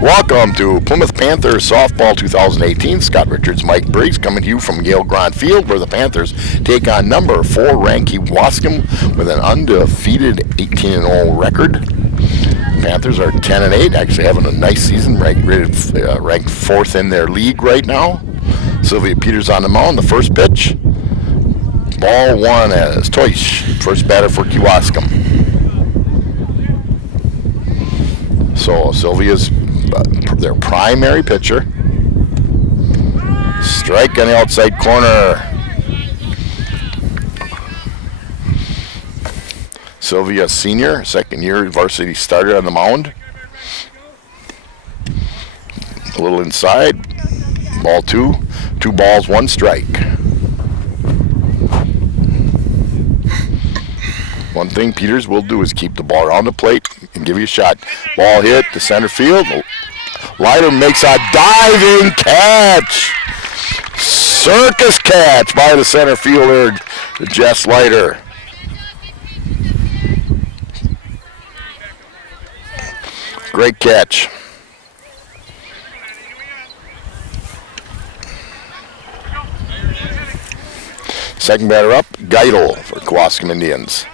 Welcome to Plymouth Panthers Softball 2018. Scott Richards, Mike Briggs coming to you from Yale Grand Field, where the Panthers take on number 4 ranked Kewaskum with an undefeated 18-0 record. Panthers are 10-8, actually having a nice season, ranked 4th in their league right now. Sylvia Peters on the mound, the first pitch. Ball 1 as Toish, first batter for Kewaskum. So Sylvia's their primary pitcher. Strike on the outside corner. Sylvia senior, second year varsity starter on the mound. A little inside. Ball 2. 2 balls, 1 strike. One thing Peters will do is keep the ball around the plate and give you a shot. Ball hit to center field. Leiter makes a diving catch. Circus catch by the center fielder, Jess Leiter. Great catch. Second batter up, Geidel for Kewaskum Indians.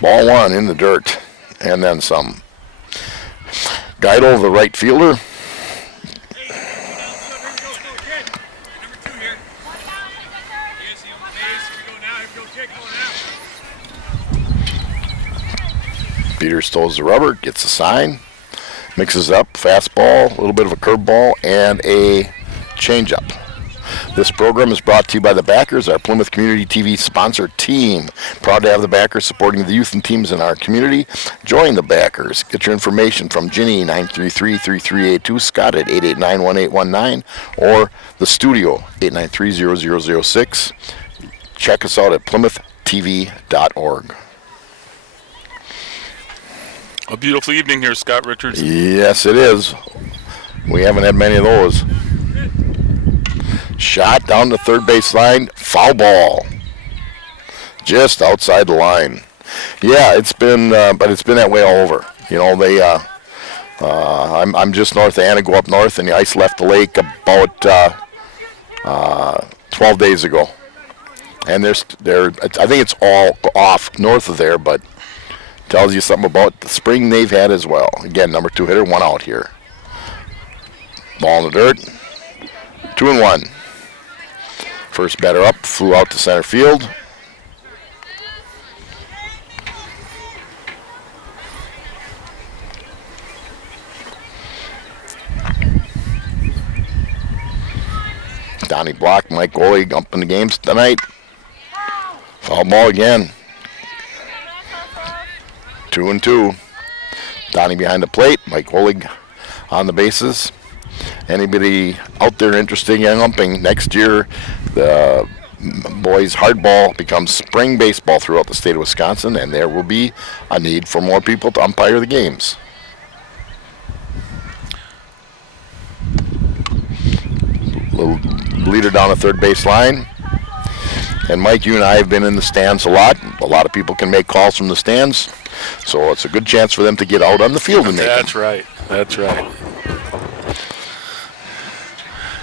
Ball 1 in the dirt, and then some. Geidel, the right fielder. Peters throws the rubber, gets a sign, mixes up, fastball, a little bit of a curveball, and a changeup. This program is brought to you by the Backers, our Plymouth Community TV sponsor team. Proud to have the Backers supporting the youth and teams in our community. Join the Backers. Get your information from Ginny, 933-3382, Scott at 889-1819, or the studio, 893-0006. Check us out at PlymouthTV.org. A beautiful evening here, Scott Richards. Yes, it is. We haven't had many of those. Shot down the third base line, foul ball. Just outside the line. Yeah, it's been, but it's been that way all over. You know, they, I'm just north of Anna, go up north, and the ice left the lake about 12 days ago. And I think it's all off north of there, but tells you something about the spring they've had as well. Again, number 2 hitter, 1 out here. Ball in the dirt, 2-1. First batter up, flew out to center field. Donnie Block, Mike Olig up in the games tonight. Foul ball again. 2-2. Donnie behind the plate, Mike Olig on the bases. Anybody out there interested in umping, next year the boys hardball becomes spring baseball throughout the state of Wisconsin, and there will be a need for more people to umpire the games. Little leader down the third base line. And Mike, you and I have been in the stands a lot. A lot of people can make calls from the stands, so it's a good chance for them to get out on the field and make them. That's right. That's right.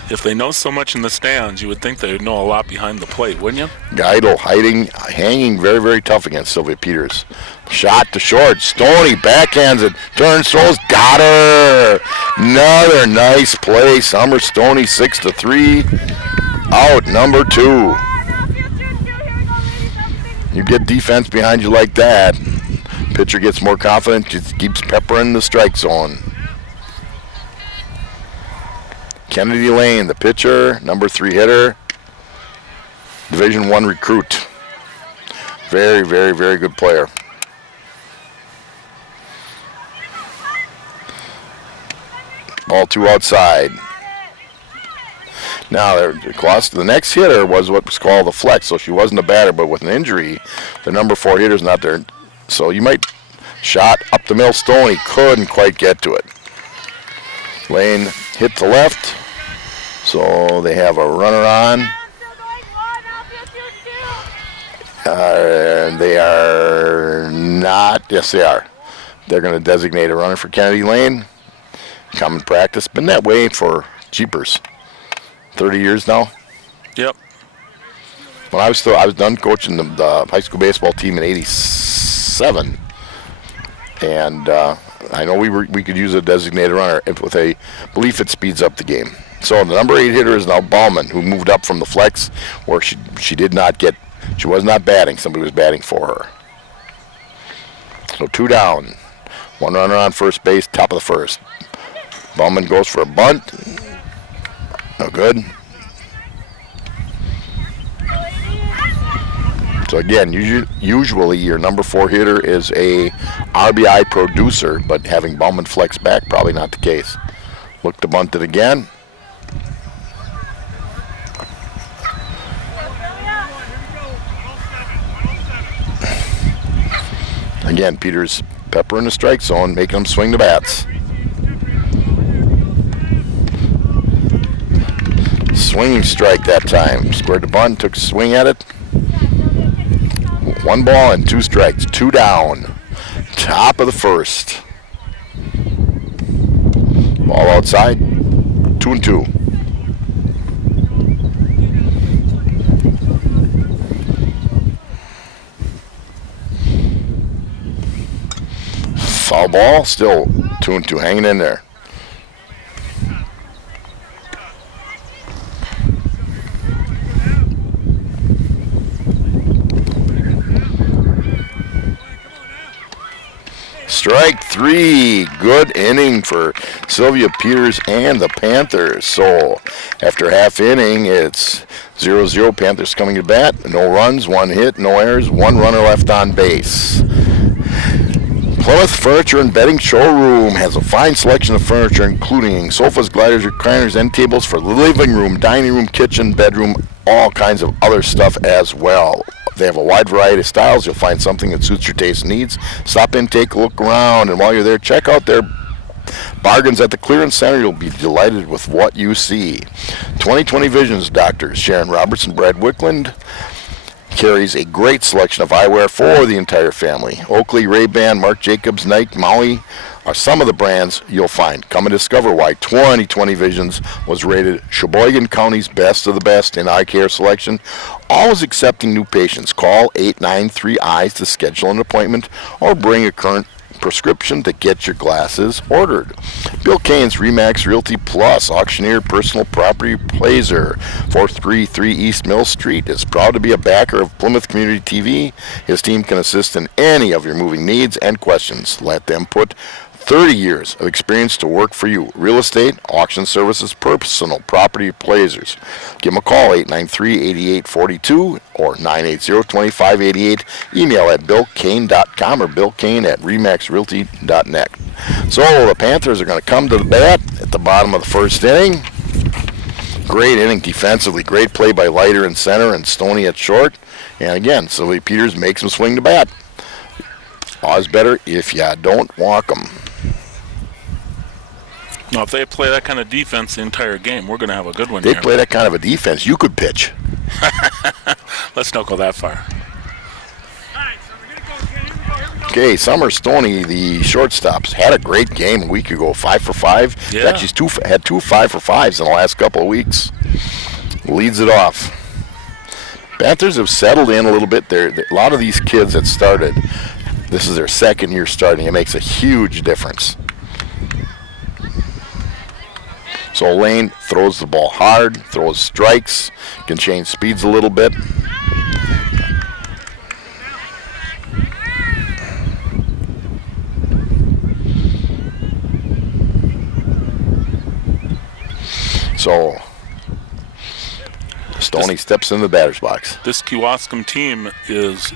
If they know so much in the stands, you would think they would know a lot behind the plate, wouldn't you? Geidel hanging very, very tough against Sylvia Peters. Shot to short. Stoney backhands it. Turns, throws, got her. Another nice play. Summer Stoney 6-3. Out, number 2. You get defense behind you like that, pitcher gets more confident, just keeps peppering the strike zone. Kennedy Lane, the pitcher, number 3 hitter, Division I recruit. Very, very, very good player. Ball 2 outside. Now, the next hitter was what was called the flex, so she wasn't a batter, but with an injury, the number 4 hitter's not there. So you might shot up the middle. Stoney couldn't quite get to it. Lane hit the left, so they have a runner on. And they are not. Yes, they are. They're going to designate a runner for Kennedy Lane. Common practice. Been that way for jeepers. 30 years now. Yep. When I was done coaching the high school baseball team in '87, and I know we could use a designated runner with a belief it speeds up the game. So the number 8 hitter is now Bauman, who moved up from the flex, where she was not batting. Somebody was batting for her. So 2 down, 1 runner on first base, top of the first. Bauman goes for a bunt. No good. So again, usually your number 4 hitter is a RBI producer, but having Bauman flex back, probably not the case. Look to bunt it again. Again, Peters pepper in the strike zone, making them swing the bats. Swinging strike that time. Squared the bunt, took a swing at it. 1 ball and 2 strikes. 2 down. Top of the first. Ball outside. 2-2. Foul ball. Still 2-2. Hanging in there. Strike 3. Good inning for Sylvia Peters and the Panthers. So after half inning, it's 0-0. Panthers coming to bat. No runs, 1 hit, no errors, 1 runner left on base. Plymouth Furniture and Bedding Showroom has a fine selection of furniture, including sofas, gliders, recliners, end tables for the living room, dining room, kitchen, bedroom, all kinds of other stuff as well. They have a wide variety of styles. You'll find something that suits your taste and needs. Stop in, take a look around, and while you're there, check out their bargains at the clearance center. You'll be delighted with what you see. 20/20 Visions doctors Sharon Robertson, Brad Wickland carries a great selection of eyewear for the entire family. Oakley, Ray-Ban, Marc Jacobs, Nike, Maui are some of the brands you'll find. Come and discover why 20/20 Visions was rated Sheboygan County's best of the best in eye care selection. Always accepting new patients. Call 893-EYES to schedule an appointment or bring a current prescription to get your glasses ordered. Bill Kane's Remax Realty Plus, auctioneer, personal property appraiser, 433 East Mill Street, is proud to be a backer of Plymouth Community TV. His team can assist in any of your moving needs and questions. Let them put 30 years of experience to work for you. Real estate, auction services, personal property appraisers. Give them a call, 893-8842 or 980-2588. Email at billkane.com or billkane@remaxrealty.net. So the Panthers are going to come to the bat at the bottom of the first inning. Great inning defensively. Great play by Leiter in center and Stoney at short. And again, Sylvia Peters makes them swing the bat. Odds better if you don't walk them. Now, if they play that kind of defense the entire game, we're going to have a good one They here. play that kind of a defense. You could pitch. Let's not go that far. Okay, Summer Stoney, the shortstops, had a great game a week ago, 5 for 5. Yeah. Actually, had 2 5 for 5s in the last couple of weeks. Leads it off. Panthers have settled in a little bit. A lot of these kids that started, this is their second year starting. It makes a huge difference. So Lane throws the ball hard, throws strikes, can change speeds a little bit. So Stoney steps in the batter's box. This Kewaskum team is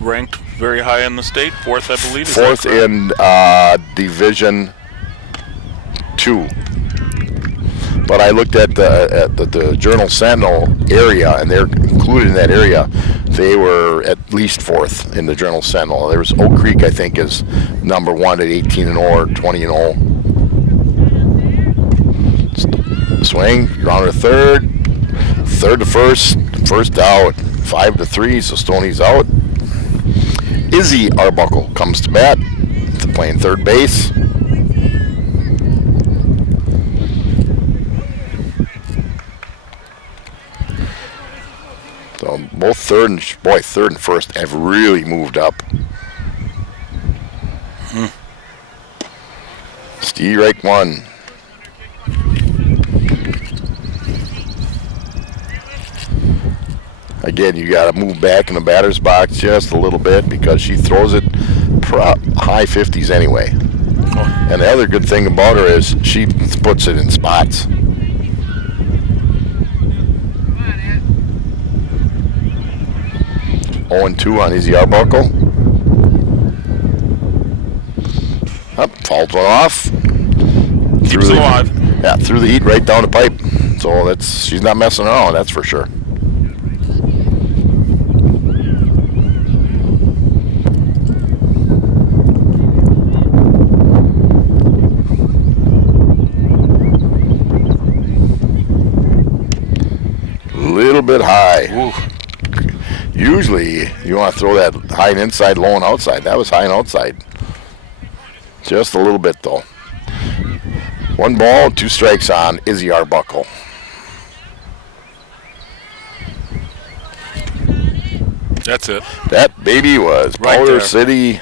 ranked very high in the state, 4th, I believe. Is that 4th correct? in Division 2. But I looked at the Journal Sentinel area, and they're included in that area. They were at least 4th in the Journal Sentinel. There was Oak Creek, I think, is number 1 at 18-0 or 20-0. Swing, ground to third to first out, 5-3, so Stoney's out. Izzy Arbuckle comes to bat, playing third base. So both third and first have really moved up. Strike one. Again, you got to move back in the batter's box just a little bit because she throws it high 50s anyway. Oh. And the other good thing about her is she puts it in spots. Oh and 2 on Izzy Arbuckle. Up, fouls one off. Keeps it alive. Yeah, through the heat right down the pipe. So she's not messing around, that's for sure. Little bit high. Ooh. Usually you want to throw that high and inside, low and outside. That was high and outside. Just a little bit though. 1 ball, 2 strikes on Izzy Arbuckle. That's it. That baby was Right Powder there. City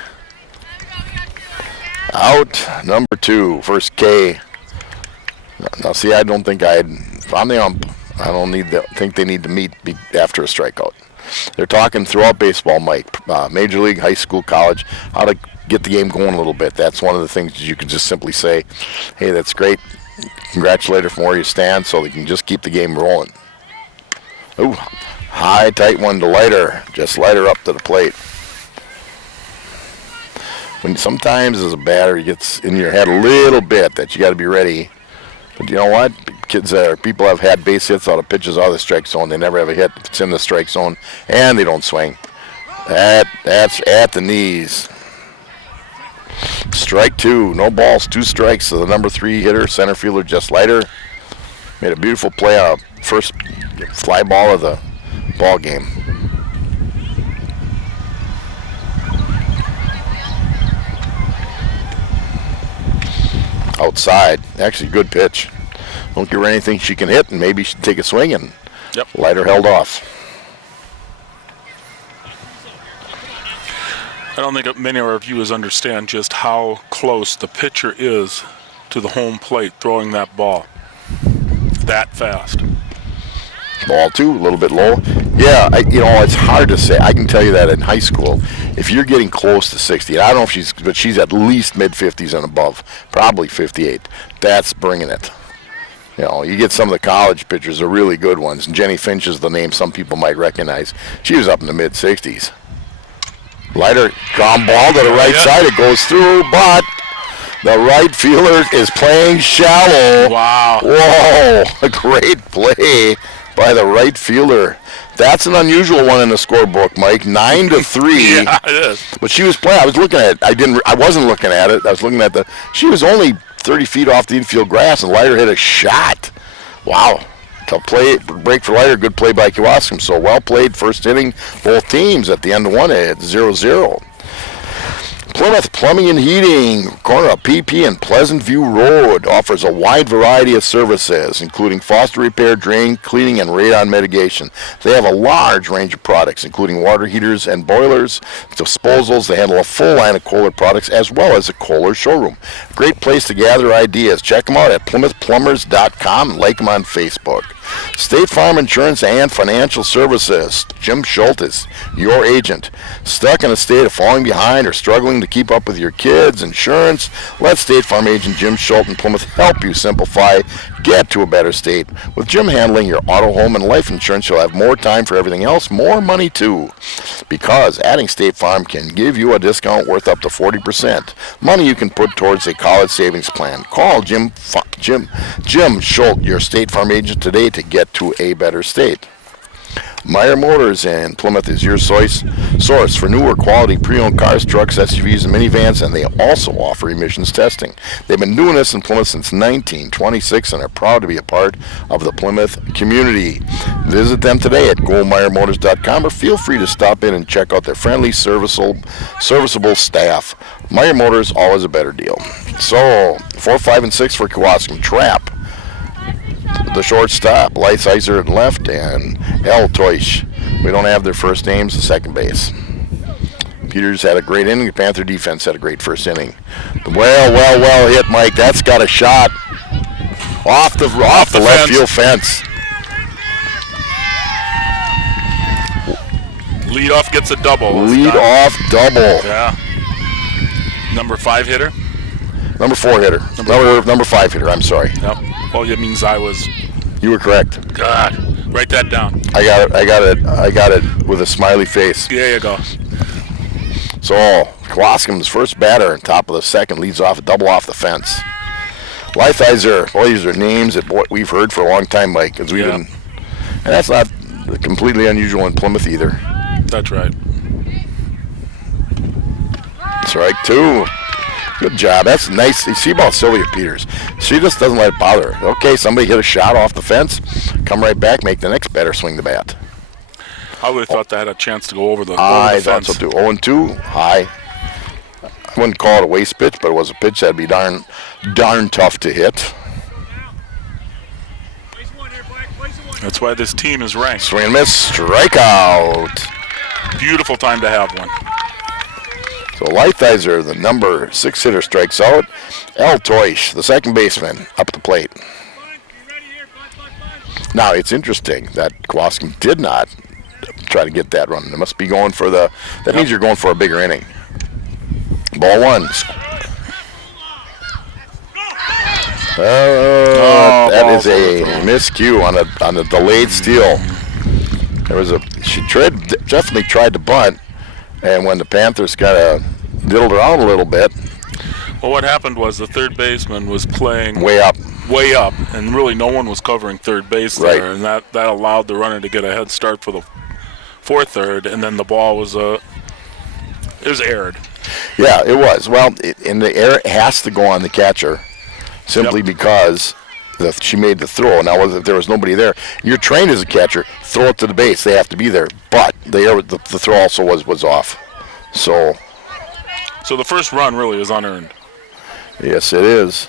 out. Number 2, first K. Now see, I don't think if I'm the ump, I don't think they need to meet after a strikeout. They're talking throughout baseball, Mike, Major League, high school, college, how to get the game going a little bit. That's one of the things you can just simply say, hey, that's great. Congratulate her from where you stand so they can just keep the game rolling. Ooh, high, tight one to Leiter. Just Leiter up to the plate. When sometimes as a batter, it gets in your head a little bit that you got to be ready. But you know what? People have had base hits out of pitches out of the strike zone. They never have a hit if it's in the strike zone, and they don't swing. That's at the knees. Strike 2. No balls, 2 strikes. So the number 3 hitter, center fielder, Just Leiter, made a beautiful play on a first fly ball of the ball game. Outside. Actually, good pitch. Don't give her anything she can hit, and maybe she'd take a swing, and Leiter held off. I don't think many of our viewers understand just how close the pitcher is to the home plate throwing that ball that fast. Ball 2, a little bit low. Yeah, it's hard to say. I can tell you that in high school, if you're getting close to 60, I don't know if but she's at least mid-50s and above, probably 58. That's bringing it. You get some of the college pitchers, are really good ones. And Jenny Finch is the name some people might recognize. She was up in the mid-60s. Leiter, ground ball to the right side. It goes through, but the right fielder is playing shallow. Wow. Whoa, a great play by the right fielder. That's an unusual one in the scorebook, Mike. 9-3. Yeah, it is. But she was playing. I was looking at it. I wasn't looking at it. I was looking at she was only 30 feet off the infield grass, and Leiter hit a shot. Wow. Tough break for Leiter. Good play by Kewaskum. So well played first inning. Both teams at the end of one, it's 0-0. Plymouth Plumbing and Heating, corner of PP and Pleasant View Road, offers a wide variety of services, including faucet repair, drain cleaning, and radon mitigation. They have a large range of products, including water heaters and boilers, disposals. They handle a full line of Kohler products, as well as a Kohler showroom. Great place to gather ideas. Check them out at PlymouthPlumbers.com and like them on Facebook. State Farm Insurance and Financial Services. Jim Schultes, your agent. Stuck in a state of falling behind or struggling to keep up with your kids' insurance? Let State Farm agent Jim Schultes in Plymouth help you simplify, get to a better state. With Jim handling your auto, home, and life insurance, you'll have more time for everything else, more money too. Because adding State Farm can give you a discount worth up to 40%. Money you can put towards a college savings plan. Call Jim Schultes, your State Farm agent today to get to a better state. Meyer Motors in Plymouth is your source for newer quality pre-owned cars, trucks, SUVs, and minivans, and they also offer emissions testing. They've been doing this in Plymouth since 1926 and are proud to be a part of the Plymouth community. Visit them today at GoMeyerMotors.com or feel free to stop in and check out their friendly, serviceable staff. Meyer Motors, always a better deal. So, 4, 5, and 6 for Kewaskum. Trap, the shortstop, Lighthizer at left, and L. Toish. We don't have their first names, the second base. Peters had a great inning. The Panther defense had a great first inning. Well hit, Mike. That's got a shot off the left field fence. Leadoff gets a double. Leadoff double. Yeah. Number 5 hitter? Number 4 hitter. Number 5 hitter, I'm sorry. Yep. Oh, that means I was. You were correct. God. Write that down. I got it with a smiley face. There you go. So, Kewaskum's first batter on top of the second leads off a double off the fence. Lighthizer, boy, these are names that we've heard for a long time, Mike, because we've been, and that's not completely unusual in Plymouth either. That's right. Strike 2. Good job. That's nice. You see about Sylvia Peters. She just doesn't let it bother her. Okay, somebody hit a shot off the fence, come right back, make the next batter swing the bat. I would have thought that had a chance to go over the I fence. thought so too. 0-2, high. I wouldn't call it a waste pitch, but it was a pitch that'd be darn tough to hit. That's why this team is ranked. Swing and miss, strikeout. Beautiful time to have one. So Lighthizer, the number 6 hitter, strikes out. L. Toish, the second baseman, up at the plate. Now, it's interesting that Kewaskum did not try to get that run. They must be going for that means you're going for a bigger inning. Ball 1. That is a miscue on a delayed steal. She definitely tried to bunt, and when the Panthers kind of diddled around a little bit. Well, what happened was the third baseman was playing way up, and really no one was covering third base there, and that allowed the runner to get a head start for the third, and then the ball was aired. Yeah, it was. Well, and the air has to go on the catcher, simply because she made the throw. Now, if there was nobody there, you're trained as a catcher, throw it to the base. They have to be there. But the throw also was off. So the first run really is unearned. Yes, it is.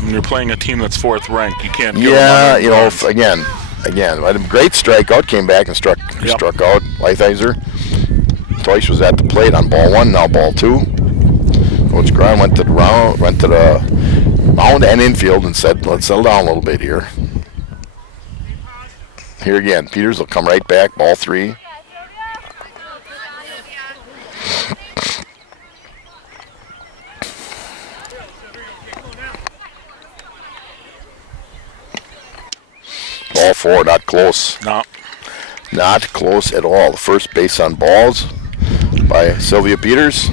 When you're playing a team that's 4th ranked, you can't. Yeah, again, a great strikeout, came back and struck out Lighthizer. Toish was at the plate on ball 1, now ball 2. Coach Graham went to the mound and infield and said, let's settle down a little bit here. Here again, Peters will come right back, ball 3. Ball 4, not close. No. Not close at all. The first base on balls by Sylvia Peters.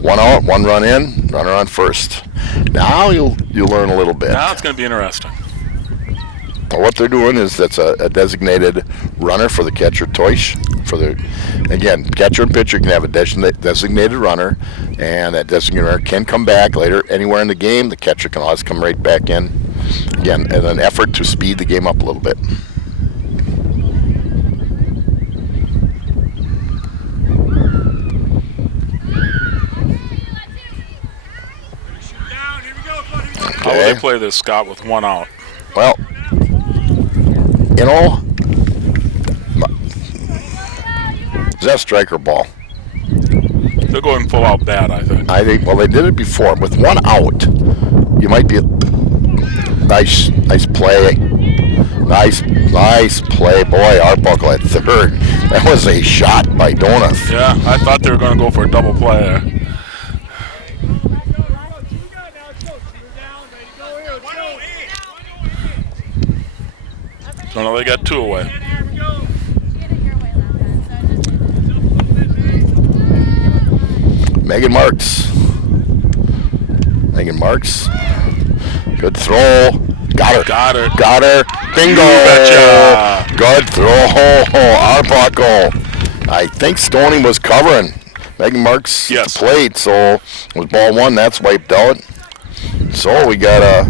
1 out, 1 run in, runner on first. Now you'll learn a little bit. Now it's going to be interesting. Well, what they're doing is that's a designated runner for the catcher, Toish. Again, catcher and pitcher can have a designated runner, and that designated runner can come back later anywhere in the game. The catcher can always come right back in. Again, in an effort to speed the game up a little bit. How will they play this, Scott, with 1 out? Well, is that a strike or ball? They're going full out bad, I think. Well, they did it before. With 1 out, you might be nice play. Nice play. Boy, Arbuckle at third. That was a shot by Donath. Yeah, I thought they were going to go for a double play there. So now they got 2 away. Megan Marks. Good throw. Got her. Bingo. You betcha. Good throw. Arbuckle. I think Stoney was covering. Megan Marks Yes. played, so it was ball one. That's wiped out. So we got a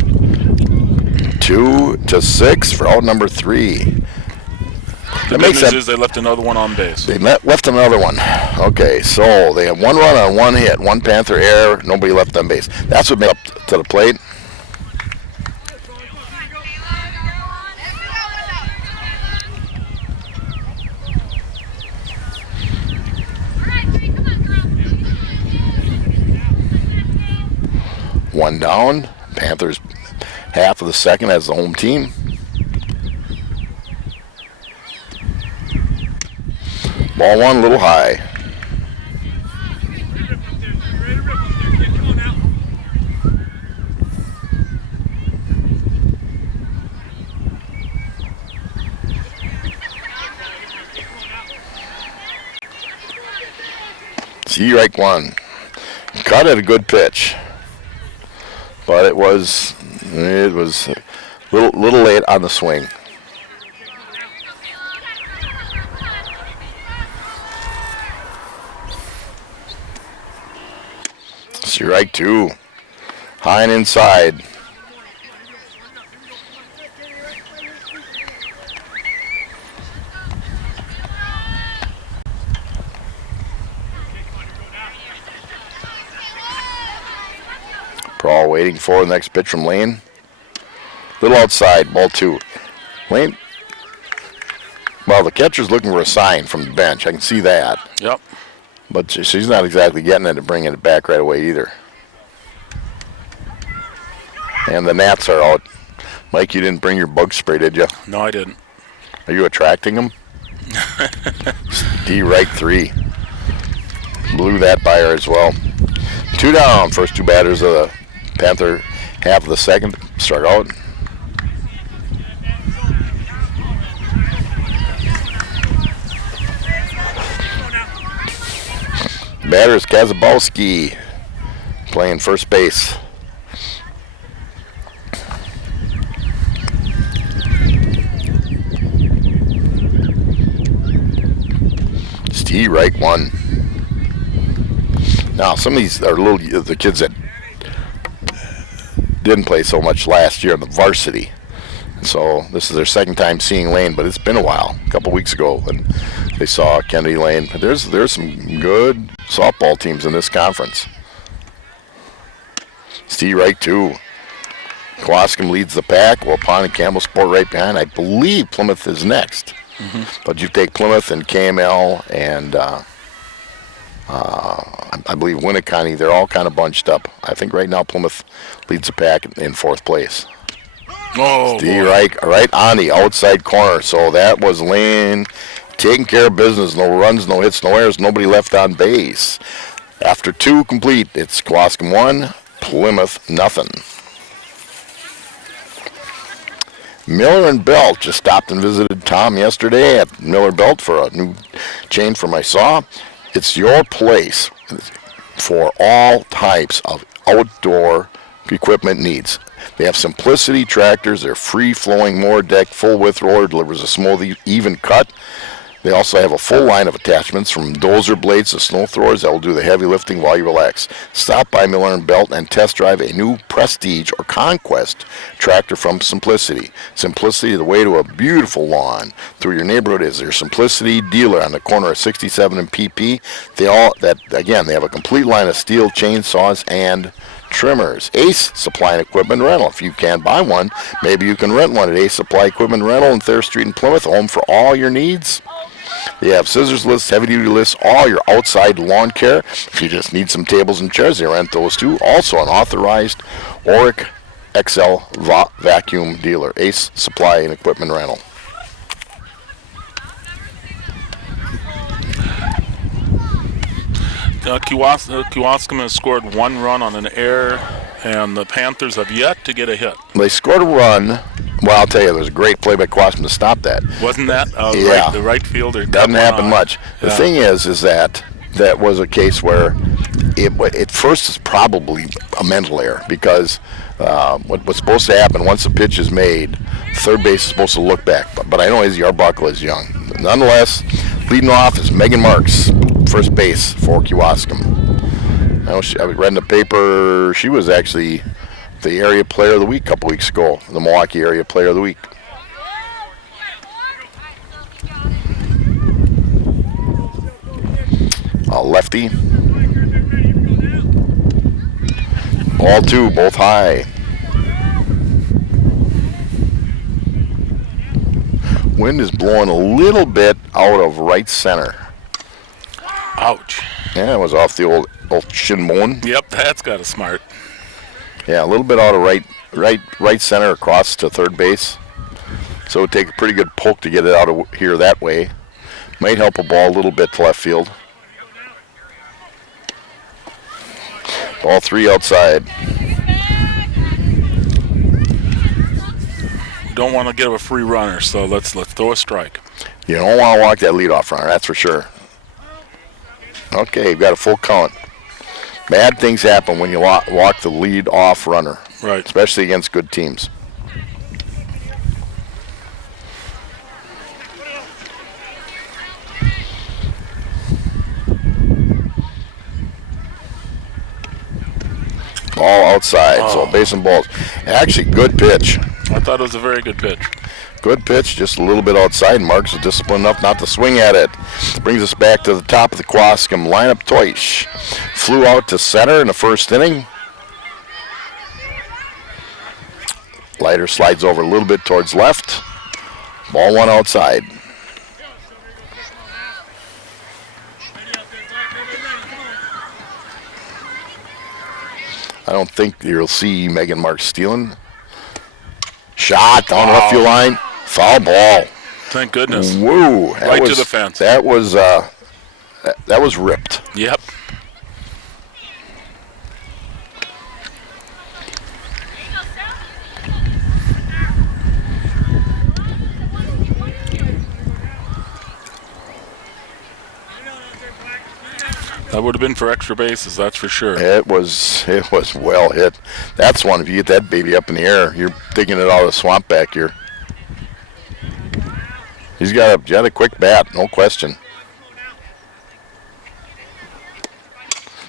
2-6 for out number 3. The good news is they left another one on base. They left another one. Okay, so they have 1 run on 1 hit, 1 Panther error, nobody left on base. That's what made up to the plate. One down. Panthers half of the second as the home team. Ball one, a little high. Strike one. Cut at a good pitch, but it was a little late on the swing. Strike two. High and inside. Prawl waiting for the next pitch from Lane. Little outside, ball 2. Lane, well, the catcher's looking for a sign from the bench. I can see that. Yep. But she's not exactly getting it and bringing it back right away either. And the gnats are out. Mike, you didn't bring your bug spray, did you? No, I didn't. Are you attracting them? D right 3. Blew that by her as well. 2 down. First 2 batters of the Panther half of the second start out. Batter is Kazabowski playing first base. Steve right 1. Now some of these are the kids that didn't play so much last year in the varsity. So this is their second time seeing Lane, but it's been a while. A couple weeks ago when they saw Kennedy Lane. But there's some good softball teams in this conference. Steve Wright 2. Kewaskum leads the pack. Waupun and Campbell Sport right behind. I believe Plymouth is next. Mm-hmm. But you take Plymouth and KML and I believe Winnicott, they're all kind of bunched up. I think right now Plymouth leads the pack in 4th place. Oh, Steve right on the outside corner. So that was Lane taking care of business. No runs, no hits, no errors, nobody left on base. After 2 complete, it's Kewaskum 1, Plymouth nothing. Miller and Belt just stopped and visited Tom yesterday at Miller Belt for a new chain for my saw. It's your place for all types of outdoor equipment needs. They have Simplicity tractors. They're free-flowing mower deck, full-width roller, delivers a smooth, even cut. They also have a full line of attachments from dozer blades to snow throwers that will do the heavy lifting while you relax. Stop by Miller & Belt and test drive a new Prestige or Conquest tractor from Simplicity. Simplicity, the way to a beautiful lawn through your neighborhood, is their Simplicity dealer on the corner of 67 and PP. They have a complete line of steel chainsaws and trimmers. Ace Supply and Equipment Rental. If you can't buy one, maybe you can rent one at Ace Supply Equipment Rental in Thayer Street in Plymouth, home for all your needs. They have scissors lifts, heavy-duty lifts, all your outside lawn care. If you just need some tables and chairs, they rent those too. Also an authorized Oric XL vacuum dealer. Ace Supply and Equipment Rental. Kewaskum has scored 1 run on an error, and the Panthers have yet to get a hit. They scored a run. Well, I'll tell you, there's a great play by Kewaskum to stop that. Wasn't that the right fielder? Doesn't happen much. The thing is that was a case where it first is probably a mental error because what's supposed to happen once the pitch is made, Third base is supposed to look back, but I know Izzy Arbuckle is young. Nonetheless, leading off is Megan Marks, first base for Kewaskum. I read in the paper she was actually the area player of the week a couple weeks ago, the Milwaukee area player of the week. Lefty. Ball two, both high. Wind is blowing a little bit out of right center. Ouch. Yeah, it was off the old shin bone. Yep, that's got a smart. Yeah, a little bit out of right center across to third base. So it would take a pretty good poke to get it out of here that way. Might help a ball a little bit to left field. Ball three outside. We don't want to give a free runner, so let's throw a strike. You don't want to walk that leadoff runner, that's for sure. Okay, you've got a full count. Bad things happen when you walk the lead off runner, Right. especially against good teams. Ball outside, so base and balls. Actually, good pitch. I thought it was a very good pitch. Good pitch, just a little bit outside. Marks is disciplined enough not to swing at it. Brings us back to the top of the Kewaskum lineup. Toish flew out to center in the first inning. Leiter slides over a little bit towards left. Ball one outside. I don't think you'll see Megan Marks stealing. Shot down the left field line. Foul ball. Thank goodness. Whoa. Right to the fence. That was ripped. Yep. That would have been for extra bases, that's for sure. It was well hit. That's one, if you get that baby up in the air, you're digging it out of the swamp back here. He's got a quick bat, no question.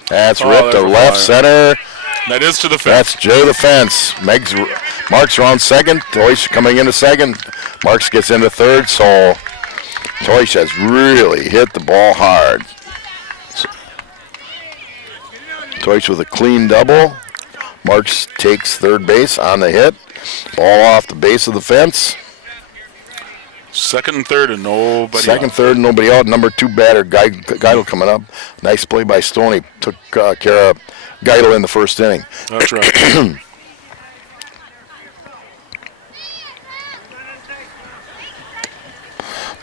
That's ripped to left center. That is to the fence. That's Joe the fence. Marks around second. Toish coming into second. Marks gets into third, so Toish has really hit the ball hard. Toish with a clean double. Marks takes third base on the hit. Ball off the base of the fence. Second and third and nobody Second, out. third, nobody out. Number two batter, Geidel coming up. Nice play by Stoney. Took care of Geidel in the first inning. That's right.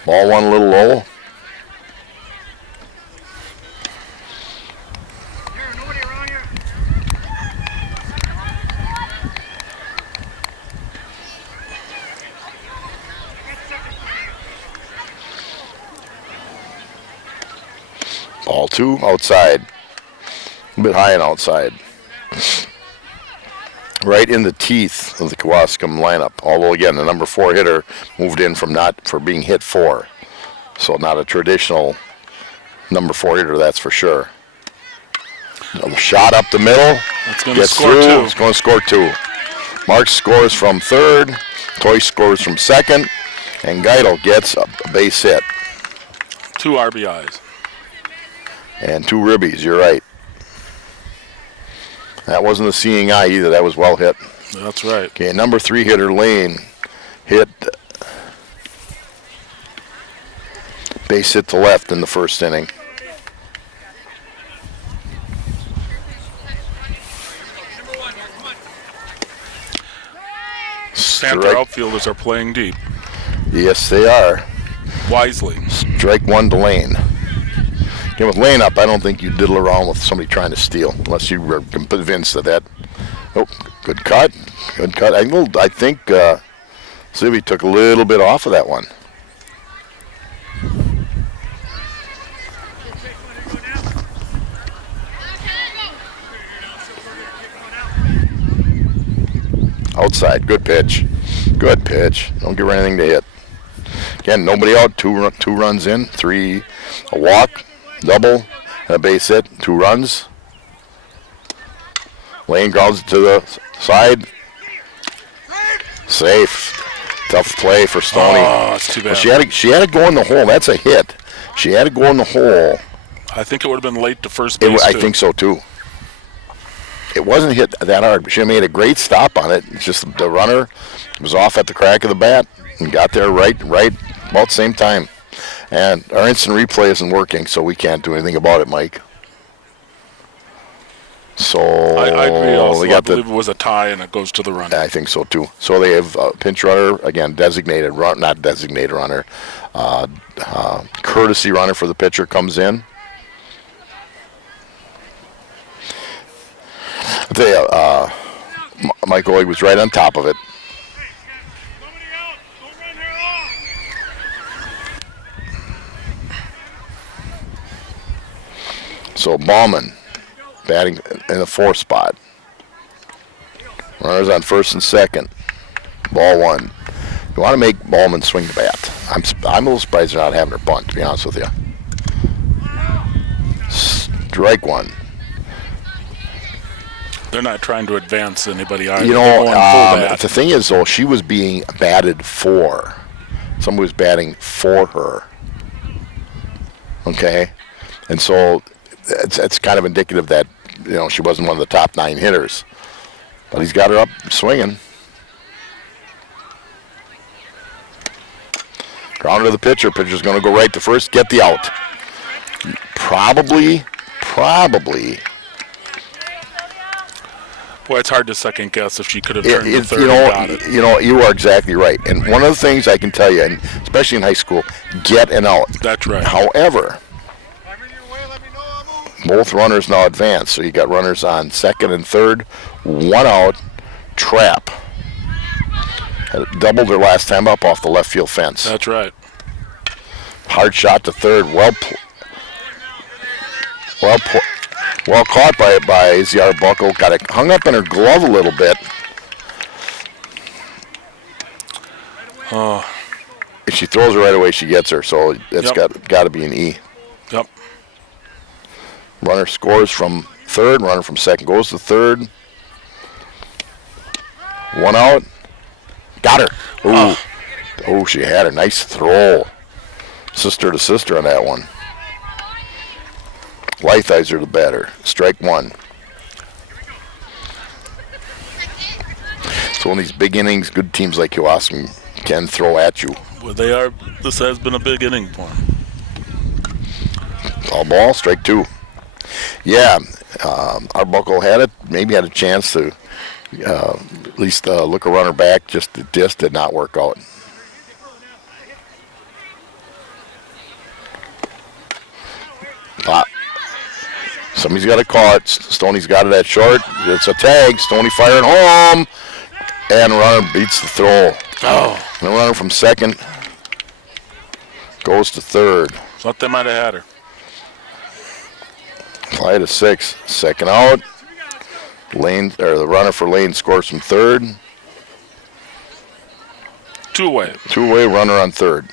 Ball one a little low. Ball two, outside. A bit high and outside. Right in the teeth of the Kewaskum lineup. Although, again, the number 4 hitter moved in for being hit 4. So not a traditional number 4 hitter, that's for sure. A shot up the middle. That's going to Gets score through. two. It's going to score 2. Marks scores from third. Toy scores from second. And Geidel gets a base hit. 2 RBIs. And 2 ribbies, you're right. That wasn't a seeing eye either. That was well hit. That's right. Okay, number 3 hitter Lane hit base hit to left in the first inning. Panther outfielders are playing deep. Yes, they are. Wisely. Strike 1 to Lane. Again, with Lane up, I don't think you diddle around with somebody trying to steal, unless you were convinced of that. Oh, good cut. Good cut. I think Zibby took a little bit off of that one. Outside, good pitch. Good pitch. Don't give her anything to hit. Again, nobody out. Two runs in. 3, a walk, double, and a base hit. 2 runs. Lane grounds it to the side. Safe. Tough play for Stoney. Oh, it's too bad. She had to go in the hole. That's a hit. She had to go in the hole. I think it would have been late to first base. I think so too. It wasn't hit that hard. She made a great stop on it. It's just the runner was off at the crack of the bat and got there right about the same time. And our instant replay isn't working, so we can't do anything about it, Mike. So I agree also. they got I believe it was a tie, and it goes to the runner. I think so too. So they have pinch runner again, designated run, not designated runner, courtesy runner for the pitcher comes in. Mike Oig was right on top of it. So Ballman batting in the 4th spot. Runners on 1st and 2nd. Ball 1. You want to make Ballman swing the bat. I'm a little surprised they're not having her bunt, to be honest with you. Strike 1. They're not trying to advance anybody either. You know, the thing is, though, she was being batted for. Somebody was batting for her. Okay? And so it's kind of indicative that, you know, she wasn't one of the top 9 hitters. But he's got her up swinging. Ground to the pitcher. Pitcher's going to go right to first, get the out. Probably. Boy, it's hard to second guess if she could have turned the third and got it. You know, you are exactly right. And one of the things I can tell you, and especially in high school, get an out. That's right. However, both runners now advance. So you got runners on 2nd and 3rd, 1 out, trap. Doubled her last time up off the left field fence. That's right. Hard shot to 3rd. Well caught by Ziarbuckle. Got it hung up in her glove a little bit. If she throws her right away, she gets her. So it's got to be an E. Yep. Runner scores from 3rd. Runner from 2nd goes to 3rd. 1 out. Got her. Ooh. Oh, she had a nice throw. Sister to sister on that one. Lighthizer the batter. Strike 1. So in these big innings, good teams like Kewaskum can throw at you. Well, they are. This has been a big inning for them. All ball, strike 2. Yeah, Arbuckle had it. Maybe had a chance to at least look a runner back. Just did not work out. Somebody's got to call it. Stoney's got it at short. It's a tag. Stoney firing home. And runner beats the throw. Oh. And the runner from 2nd goes to 3rd. Thought they might have had her. Fly to 6th. 2nd out. Lane, or the runner for Lane scores from 3rd. 2-away. 2-away runner on 3rd.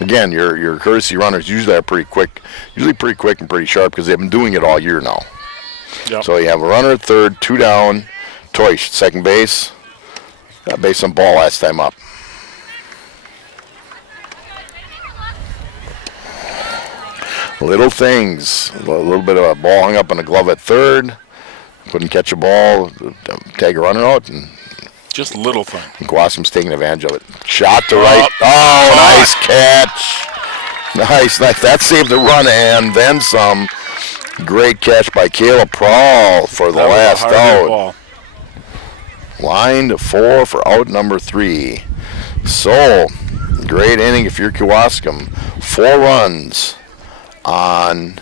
Again, your courtesy runners usually are pretty quick and pretty sharp because they've been doing it all year now. Yep. So you have a runner at 3rd, 2 down, Toish, 2nd base. Got base on ball last time up. Little things. A little bit of a ball hung up in a glove at 3rd. Couldn't catch a ball, tag a runner out, and just little thing. Gwasum's taking advantage of it. Shot to right. Oh, nice catch. Nice. That saved the run and then some. Great catch by Kayla Prowl for the last out. Ball. Line to 4 for out number 3. So, great inning if you're Kewaskum. 4 runs on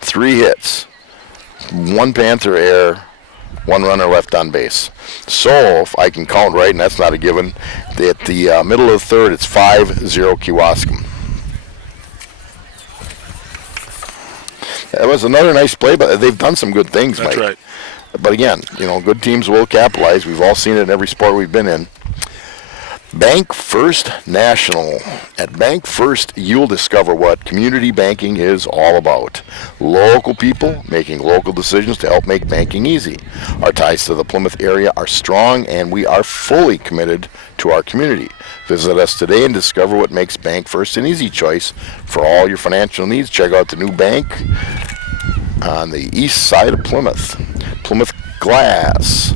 3 hits. 1 Panther error, 1 runner left on base. So, if I can count right, and that's not a given, at the middle of the 3rd, it's 5-0 Kewaskum. That was another nice play, but they've done some good things, That's Mike. right. But again, good teams will capitalize. We've all seen it in every sport we've been in. Bank First National. At Bank First, you'll discover what community banking is all about. Local people making local decisions to help make banking easy. Our ties to the Plymouth area are strong, and we are fully committed to our community. Visit us today and discover what makes Bank First an easy choice for all your financial needs. Check out the new bank on the east side of Plymouth. Plymouth Glass.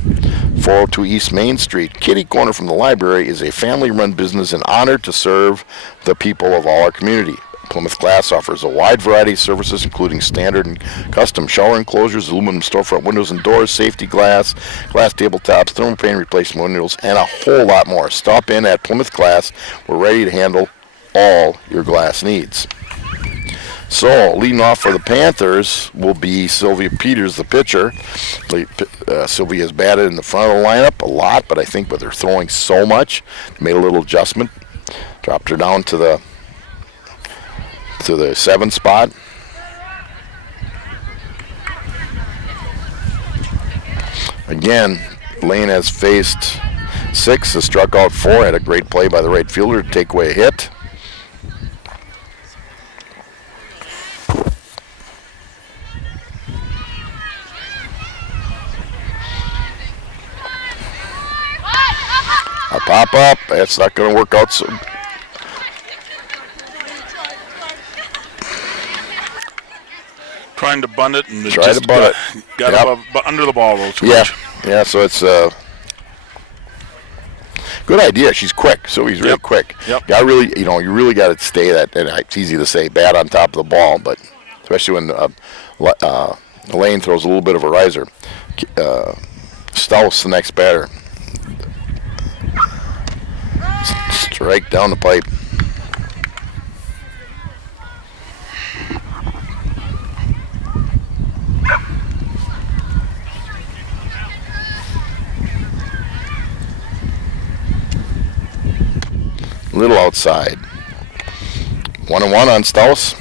402 East Main Street, kitty corner from the library, is a family-run business and honored to serve the people of all our community. Plymouth Glass offers a wide variety of services, including standard and custom shower enclosures, aluminum storefront windows and doors, safety glass, glass tabletops, thermal pane replacement windows, and a whole lot more. Stop in at Plymouth Glass. We're ready to handle all your glass needs. So, leading off for the Panthers will be Sylvia Peters, the pitcher. Sylvia has batted in the front of the lineup a lot, but I think with her throwing so much, made a little adjustment, dropped her down to the 7 spot. Again, Lane has faced 6, has struck out 4, had a great play by the right fielder to take away a hit. A pop up, that's not going to work out. So trying to bunt it and try to bunt it. Got Yep. above, but under the ball though. Too Yeah, much. yeah. So it's good idea. She's quick, so he's really Yep. quick. Yep. You really got to stay that. And it's easy to say bad on top of the ball, but especially when Lane throws a little bit of a riser. Stouse, the next batter. Strike down the pipe. Little outside. 1-1 on Stouse.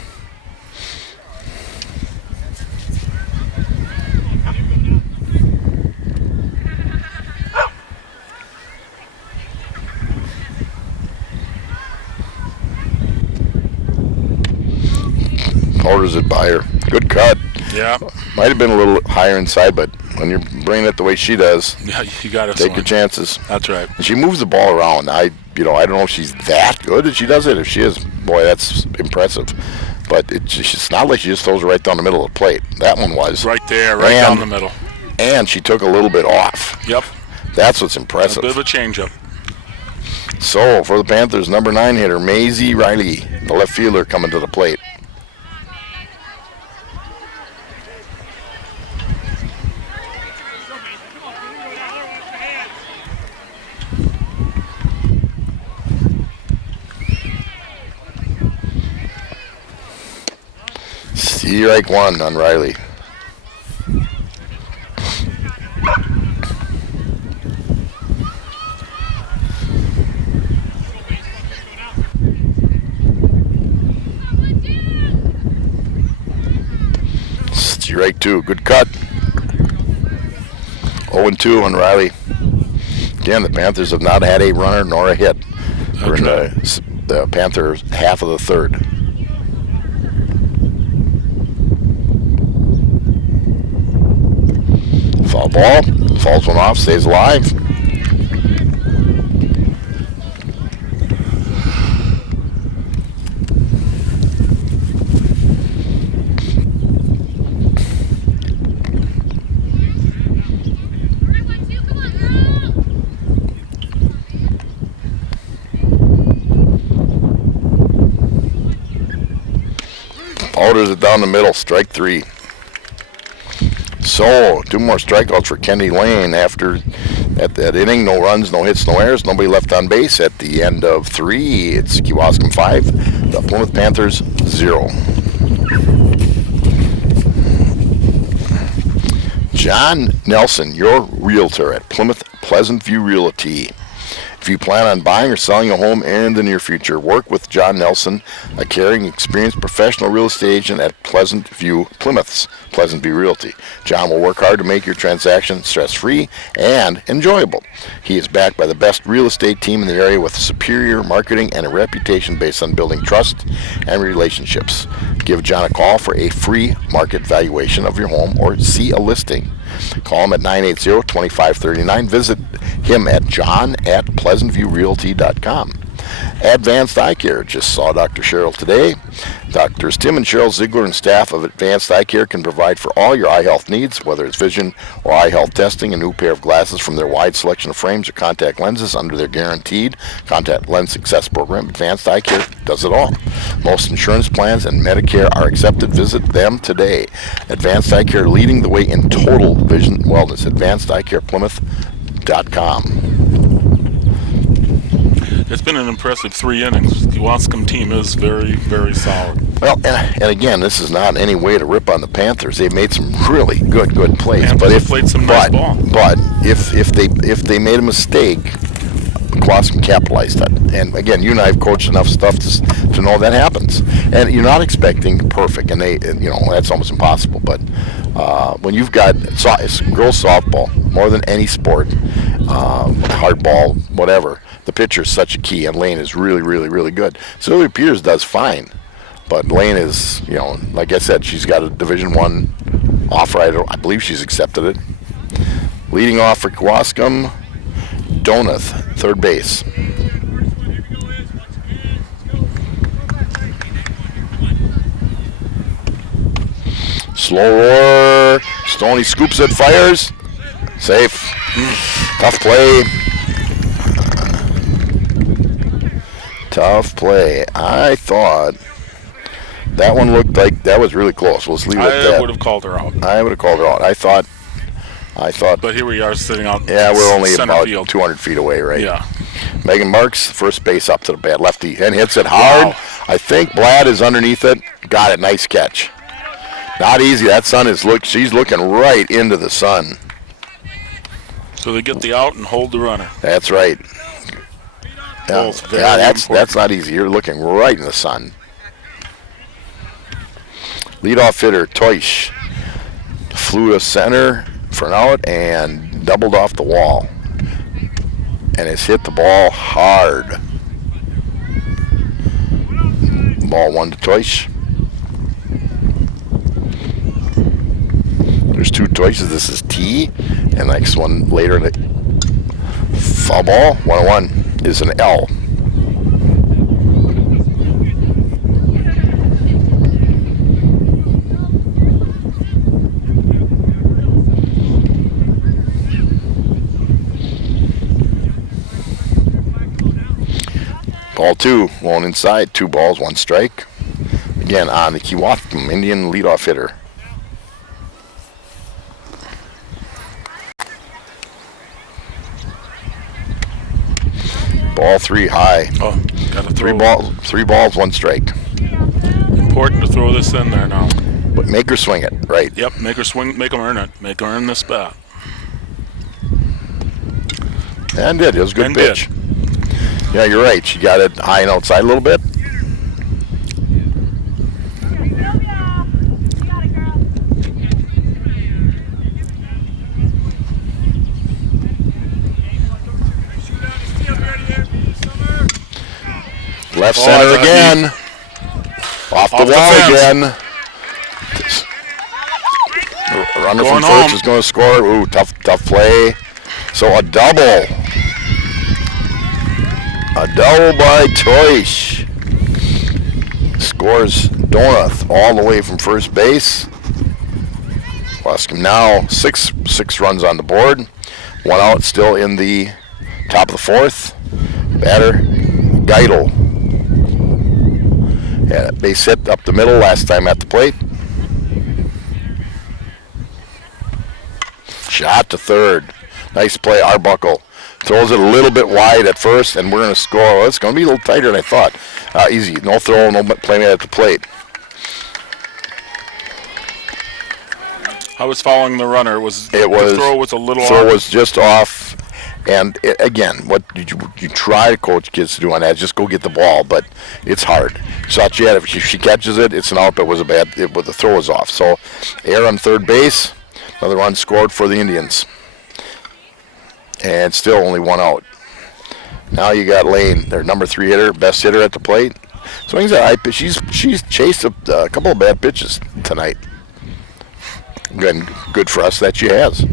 Orders it by her. Good cut. Yeah. Might have been a little higher inside, but when you're bringing it the way she does, Yeah, you got to take your chances. That's right. And she moves the ball around. I don't know if she's that good that she does it. If she is, boy, that's impressive. But it's not like she just throws it right down the middle of the plate. That one was. Right there, right down the middle. And she took a little bit off. Yep. That's what's A impressive. bit of a changeup. So, for the Panthers, number 9 hitter, Maisie Riley, the left fielder, coming to the plate. Strike 1 on Riley. Strike 2, good cut. 0-2 on Riley. Again, the Panthers have not had a runner nor a hit. We're in the Panthers half of the third. Foul ball, falls one off, stays alive. Orders it down the middle, strike 3. So, 2 more strikeouts for Kenny Lane after that inning. No runs, no hits, no errors, nobody left on base. At the end of 3, it's Kewaskum 5, the Plymouth Panthers 0. John Nelson, your realtor at Plymouth Pleasant View Realty. If you plan on buying or selling a home in the near future, work with John Nelson, a caring, experienced professional real estate agent at Plymouth's Pleasant View Realty. John will work hard to make your transaction stress-free and enjoyable. He is backed by the best real estate team in the area with superior marketing and a reputation based on building trust and relationships. Give John a call for a free market valuation of your home or see a listing. Call him at 980-2539. Visit him at john@pleasantviewrealty.com. Advanced Eye Care. Just saw Dr. Cheryl today. Doctors Tim and Cheryl Ziegler and staff of Advanced Eye Care can provide for all your eye health needs, whether it's vision or eye health testing, a new pair of glasses from their wide selection of frames or contact lenses under their guaranteed contact lens success program. Advanced Eye Care does it all. Most insurance plans and Medicare are accepted. Visit them today. Advanced Eye Care, leading the way in total vision wellness. AdvancedEyeCarePlymouth.com. It's been an impressive 3 innings. The Wascom team is very, very solid. Well, and again, this is not any way to rip on the Panthers. They've made some really good plays. Panthers have played some nice ball. But if they made a mistake, Wascom capitalized on it. And again, you and I have coached enough stuff to know that happens. And you're not expecting perfect, and that's almost impossible. But when you've got girls softball more than any sport, hardball, whatever. The pitcher is such a key, and Lane is really, really, really good. Sylvia Peters does fine, but Lane is, like I said, she's got a Division I offer. I believe she's accepted it. Leading off for Wascom, Donath, third base. Slow roar. Stoney scoops it, fires. Safe. Tough play. Tough play. I thought that one looked like that was really close. Let's leave it at that. I would have called her out. I would have called her out. I thought. But here we are sitting out. Yeah, we're only about field. 200 feet away, right? Yeah. Megan Marks, first base up to the bat, lefty, and hits it hard. Wow. I think Blad is underneath it. Got it. Nice catch. Not easy. That sun is she's looking right into the sun. So they get the out and hold the runner. That's right. Yeah, that's not easy. You're looking right in the sun. Leadoff hitter Toish flew to center for an out and doubled off the wall, and has hit the ball hard. Ball 1 to Toish. There's 2 Toishes. This is T, and next one later in the foul ball. 1-1 is an L. Ball 2, one inside, 2 balls, 1 strike. Again on the Keewatin Indian leadoff hitter. Ball 3 high. Oh, got to throw. 3 balls, 1 strike. Important to throw this in there now. But make her swing it, right? Yep, make her swing, make them earn it. Make her earn this bat. And did. It was a good And pitch. Yeah, you're right. She got it high and outside a little bit. Left center again. Off the wall again. Runner from first is going to score. Ooh, tough play. So a double. A double by Toish. Scores Donath all the way from first base. Wascom now six runs on the board. 1 out still in the top of the 4th. Batter, Geidel. Had a base hit up the middle last time at the plate. Shot to third. Nice play, Arbuckle. Throws it a little bit wide at first, and we're going to score. Well, it's going to be a little tighter than I thought. Easy. No throw, no play at the plate. I was following the runner. The throw was a little off. Throw was just off, And again, what you try to coach kids to do on that is just go get the ball, but it's hard. So Chad, if she catches it, it's an out, but the throw was off. So error on third base, another run scored for the Indians. And still only one out. Now you got Lane, their number 3 hitter, best hitter at the plate. Swings at high pitch. She's chased a couple of bad pitches tonight. Good for us that she has.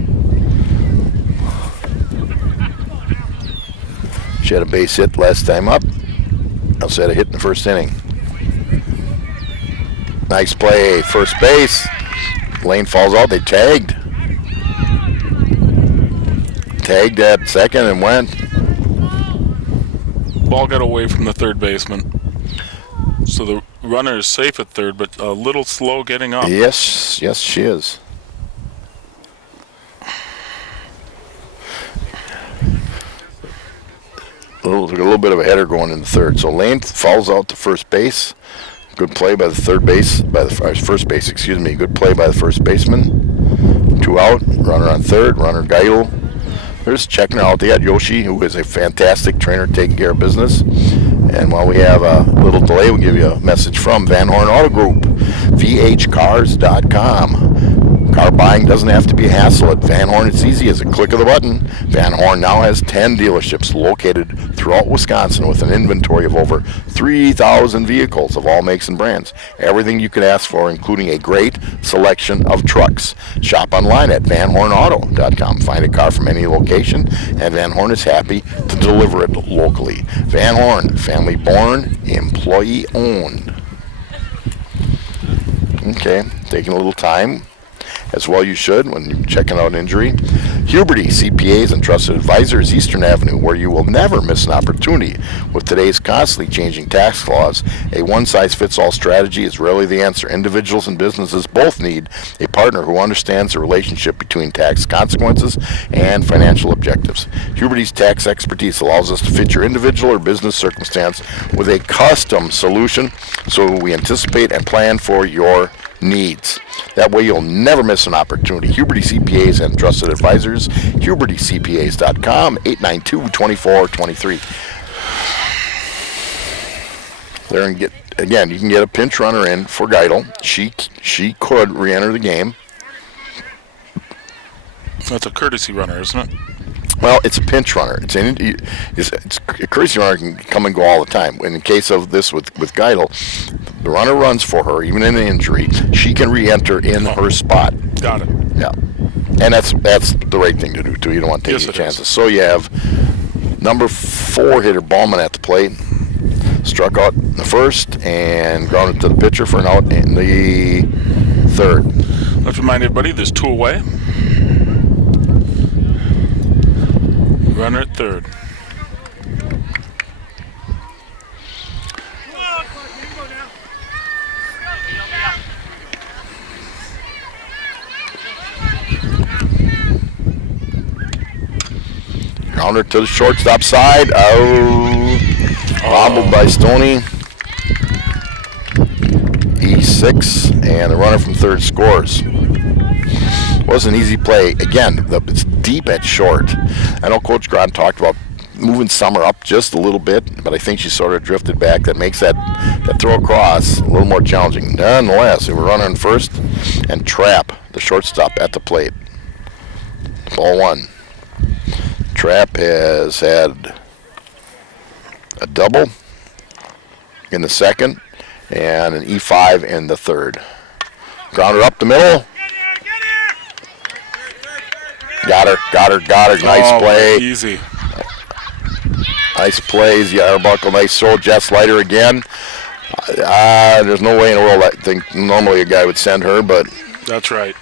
She had a base hit last time up. Also had a hit in the first inning. Nice play, first base. Lane falls out. They tagged. Tagged at second and went. Ball got away from the third baseman. So the runner is safe at third, but a little slow getting up. Yes, she is. A little bit of a header going in the third. So Lane falls out to first base. Good play by the first base, excuse me. Good play by the first baseman. 2 out, runner on third, runner Geidel. They're just checking her out. They got Yoshi, who is a fantastic trainer taking care of business. And while we have a little delay, we'll give you a message from Van Horn Auto Group, VHCars.com. Car buying doesn't have to be a hassle. At Van Horn, it's easy as a click of the button. Van Horn now has 10 dealerships located throughout Wisconsin with an inventory of over 3,000 vehicles of all makes and brands. Everything you could ask for, including a great selection of trucks. Shop online at VanHornAuto.com. Find a car from any location, and Van Horn is happy to deliver it locally. Van Horn, family born, employee owned. Okay, taking a little time. As well you should when you're checking out injury. Huberty CPAs and Trusted Advisors, Eastern Avenue, where you will never miss an opportunity. With today's constantly changing tax laws, a one-size-fits-all strategy is rarely the answer. Individuals and businesses both need a partner who understands the relationship between tax consequences and financial objectives. Huberty's tax expertise allows us to fit your individual or business circumstance with a custom solution, so we anticipate and plan for your needs. That way you'll never miss an opportunity. Huberty CPAs and Trusted Advisors, HubertyCPAs.com, 892-2423. There and get again. You can get a pinch runner in for Geidel. She could re-enter the game. That's a courtesy runner, isn't it? Well, it's a pinch runner. It's a courtesy runner can come and go all the time. In the case of this with Geidel, the runner runs for her, even in an injury. She can re-enter in her spot. Got it. Yeah, and that's the right thing to do too. You don't want to take any chances. So you have number 4 hitter Ballman at the plate. Struck out in the first and grounded to the pitcher for an out in the third. Let's remind everybody there's 2 away. Runner at third. Grounder to the shortstop side. Bobbled by Stoney. E6, and the runner from third scores. Was an easy play. Again, it's deep at short. I know Coach Grant talked about moving Summer up just a little bit, but I think she sort of drifted back. That makes that throw across a little more challenging. Nonetheless, we were running first, and Trapp, the shortstop, at the plate. Ball 1. Trapp has had a double in the second and an E5 in the third. Grounder up the middle. Got her. Nice play. Easy. Nice plays. Arbuckle, nice throw. Jet Slider again. There's no way in the world I think normally a guy would send her, but. That's right.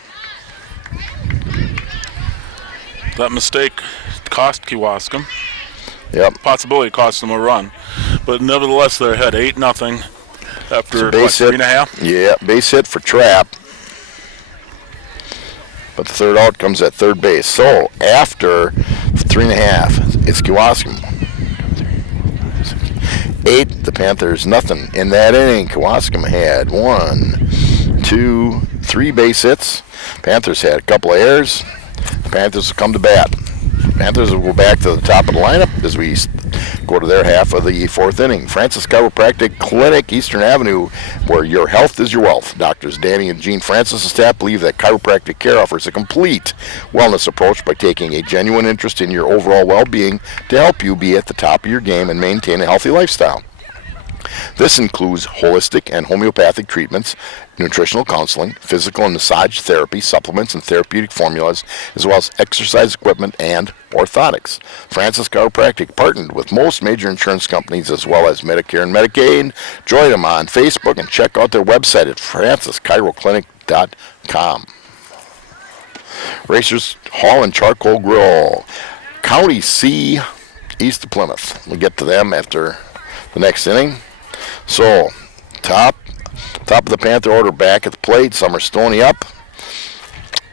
That mistake cost Kewaskum. Yep. Possibility cost them a run. But nevertheless, they're ahead 8-0 after, base hit, 3.5? Yeah, base hit for Trapp. But the third out comes at third base. So after 3.5, it's Kewaskum. 8, the Panthers nothing. In that inning, Kewaskum had 1, 2, 3 base hits. Panthers had a couple of errors. The Panthers will come to bat. Panthers will go back to the top of the lineup as we go to their half of the fourth inning. Francis Chiropractic Clinic, Eastern Avenue, where your health is your wealth. Doctors Danny and Jean Francis and staff believe that chiropractic care offers a complete wellness approach by taking a genuine interest in your overall well-being to help you be at the top of your game and maintain a healthy lifestyle. This includes holistic and homeopathic treatments, nutritional counseling, physical and massage therapy, supplements and therapeutic formulas, as well as exercise equipment and orthotics. Francis Chiropractic partnered with most major insurance companies as well as Medicare and Medicaid. Join them on Facebook and check out their website at francischiroclinic.com. Racers Hall and Charcoal Grill, County C, east of Plymouth. We'll get to them after the next inning. So, top of the Panther order back at the plate. Summer Stoney up.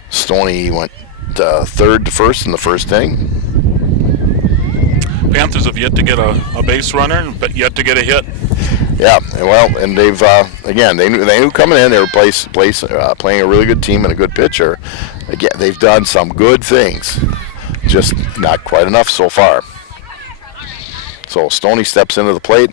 Stoney went third to first in the first inning. Panthers have yet to get a base runner, but yet to get a hit. Yeah, and they've again they knew coming in they were playing a really good team and a good pitcher. Again, they've done some good things, just not quite enough so far. So Stoney steps into the plate.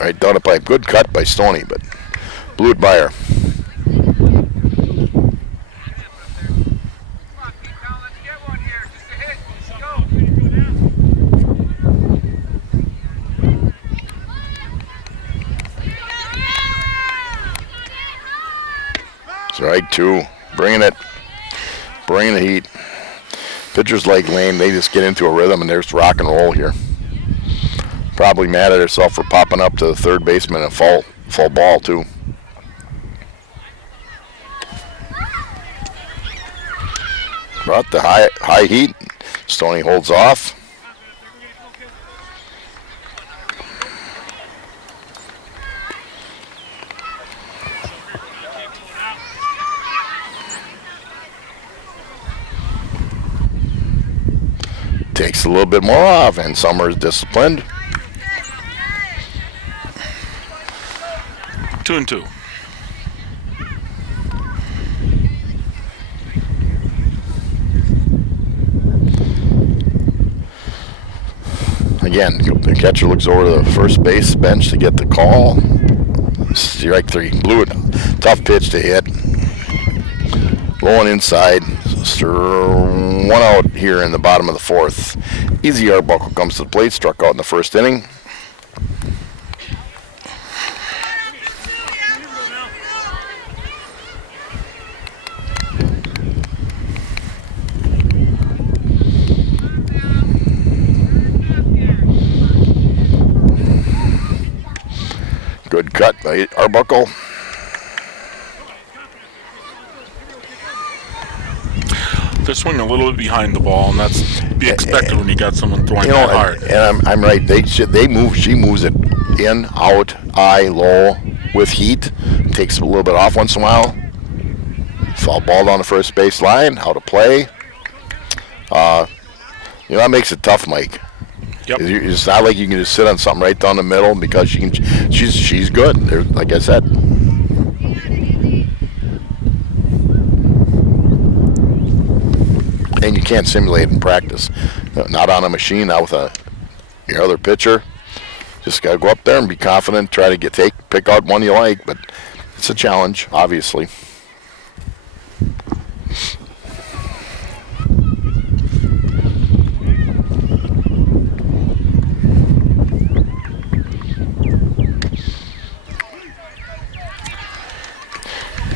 Right down the pipe. Good cut by Stoney, but blew it by her. Strike two. Bringing the heat. Pitchers like Lane, they just get into a rhythm and there's rock and roll here. Probably mad at herself for popping up to the third baseman and full ball too. Brought the high heat. Stoney holds off. Takes a little bit more off, and Summer is disciplined. 2-2. Again, the catcher looks over to the first base bench to get the call. Strike three. Blew it. Tough pitch to hit. Low and inside. One out here in the bottom of the fourth. Easy Arbuckle comes to the plate. Struck out in the first inning. Good cut by Arbuckle. They're swinging a little bit behind the ball, and that's to be expected when you got someone throwing that hard. And I'm right. She moves it in, out, high, low, with heat. Takes a little bit off once in a while. Foul ball down the first base line. How to play. That makes it tough, Mike. Yep. It's not like you can just sit on something right down the middle because she's good. Like I said. And you can't simulate in practice. Not on a machine, not with your other pitcher. Just got to go up there and be confident, try to pick out one you like, but it's a challenge, obviously.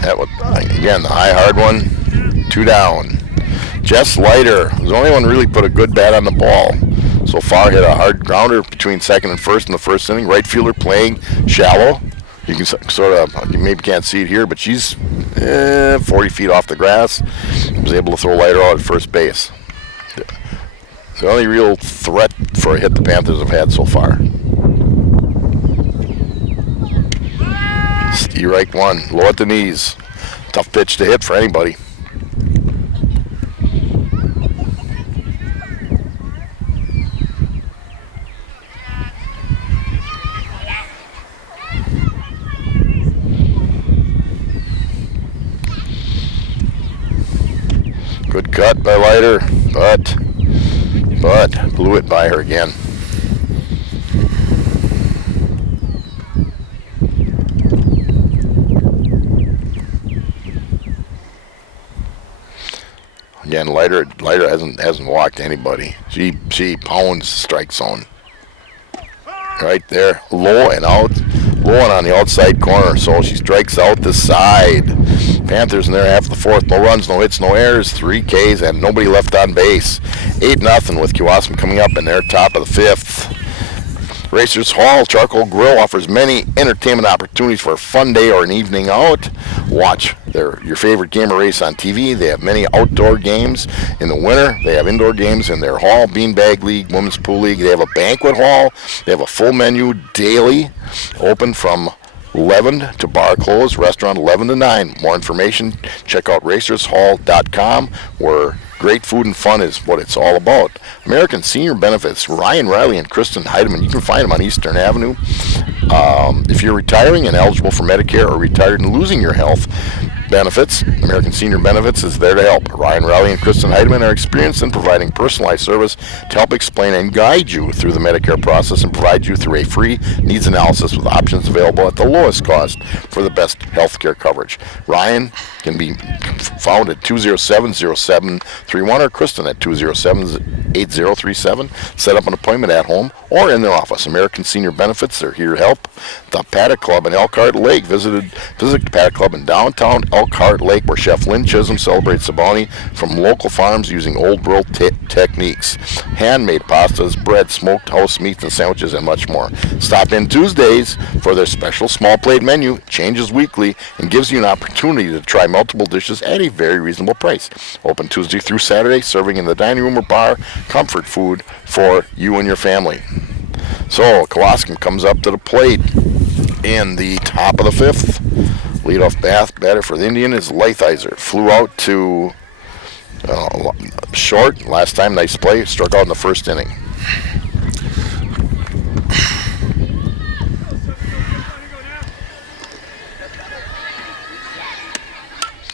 That was, again, the high hard one, 2 down. Jess Leiter was the only one really put a good bat on the ball. So far, hit a hard grounder between second and first in the first inning. Right fielder playing shallow. You can you maybe can't see it here, but she's 40 feet off the grass. Was able to throw Leiter out at first base. The only real threat for a hit the Panthers have had so far. Strike one, low at the knees. Tough pitch to hit for anybody. Good cut by Leiter, but blew it by her again. Again, Leiter hasn't walked anybody. She pounds strike zone. Right there, low and on the outside corner. So she strikes out the side. Panthers in there after the fourth. No runs, no hits, no errors, 3 Ks, and nobody left on base. 8-0 with Kewaskum coming up in their top of the fifth. Racers Hall Charcoal Grill offers many entertainment opportunities for a fun day or an evening out. Watch your favorite game or race on TV. They have many outdoor games in the winter. They have indoor games in their hall, Beanbag League, Women's Pool League. They have a banquet hall. They have a full menu daily, open from 11 to bar close, restaurant 11 to 9. More information, check out racershall.com, where great food and fun is what it's all about. American Senior Benefits, Ryan Riley and Kristen Heidemann. You can find them on Eastern Avenue. If you're retiring and eligible for Medicare or retired and losing your health benefits, American Senior Benefits is there to help. Ryan Riley and Kristen Heidemann are experienced in providing personalized service to help explain and guide you through the Medicare process and provide you through a free needs analysis with options available at the lowest cost for the best health care coverage. Ryan can be found at 207-0731 or Kristen at 207-8037. Set up an appointment at home or in their office. American Senior Benefits, they're here to help. The Paddock Club in Elkhart Lake. Visit the Paddock Club in downtown Elkhart Lake, where Chef Lynn Chisholm celebrates the bounty from local farms using old world techniques. Handmade pastas, bread, smoked house meats and sandwiches, and much more. Stop in Tuesdays for their special small plate menu. Changes weekly and gives you an opportunity to try multiple dishes at a very reasonable price. Open Tuesday through Saturday, serving in the dining room or bar, comfort food for you and your family. So Kewaskum comes up to the plate in the top of the fifth. Leadoff batter for the Indian is Leithizer. Flew out to short last time. Nice play. Struck out in the first inning.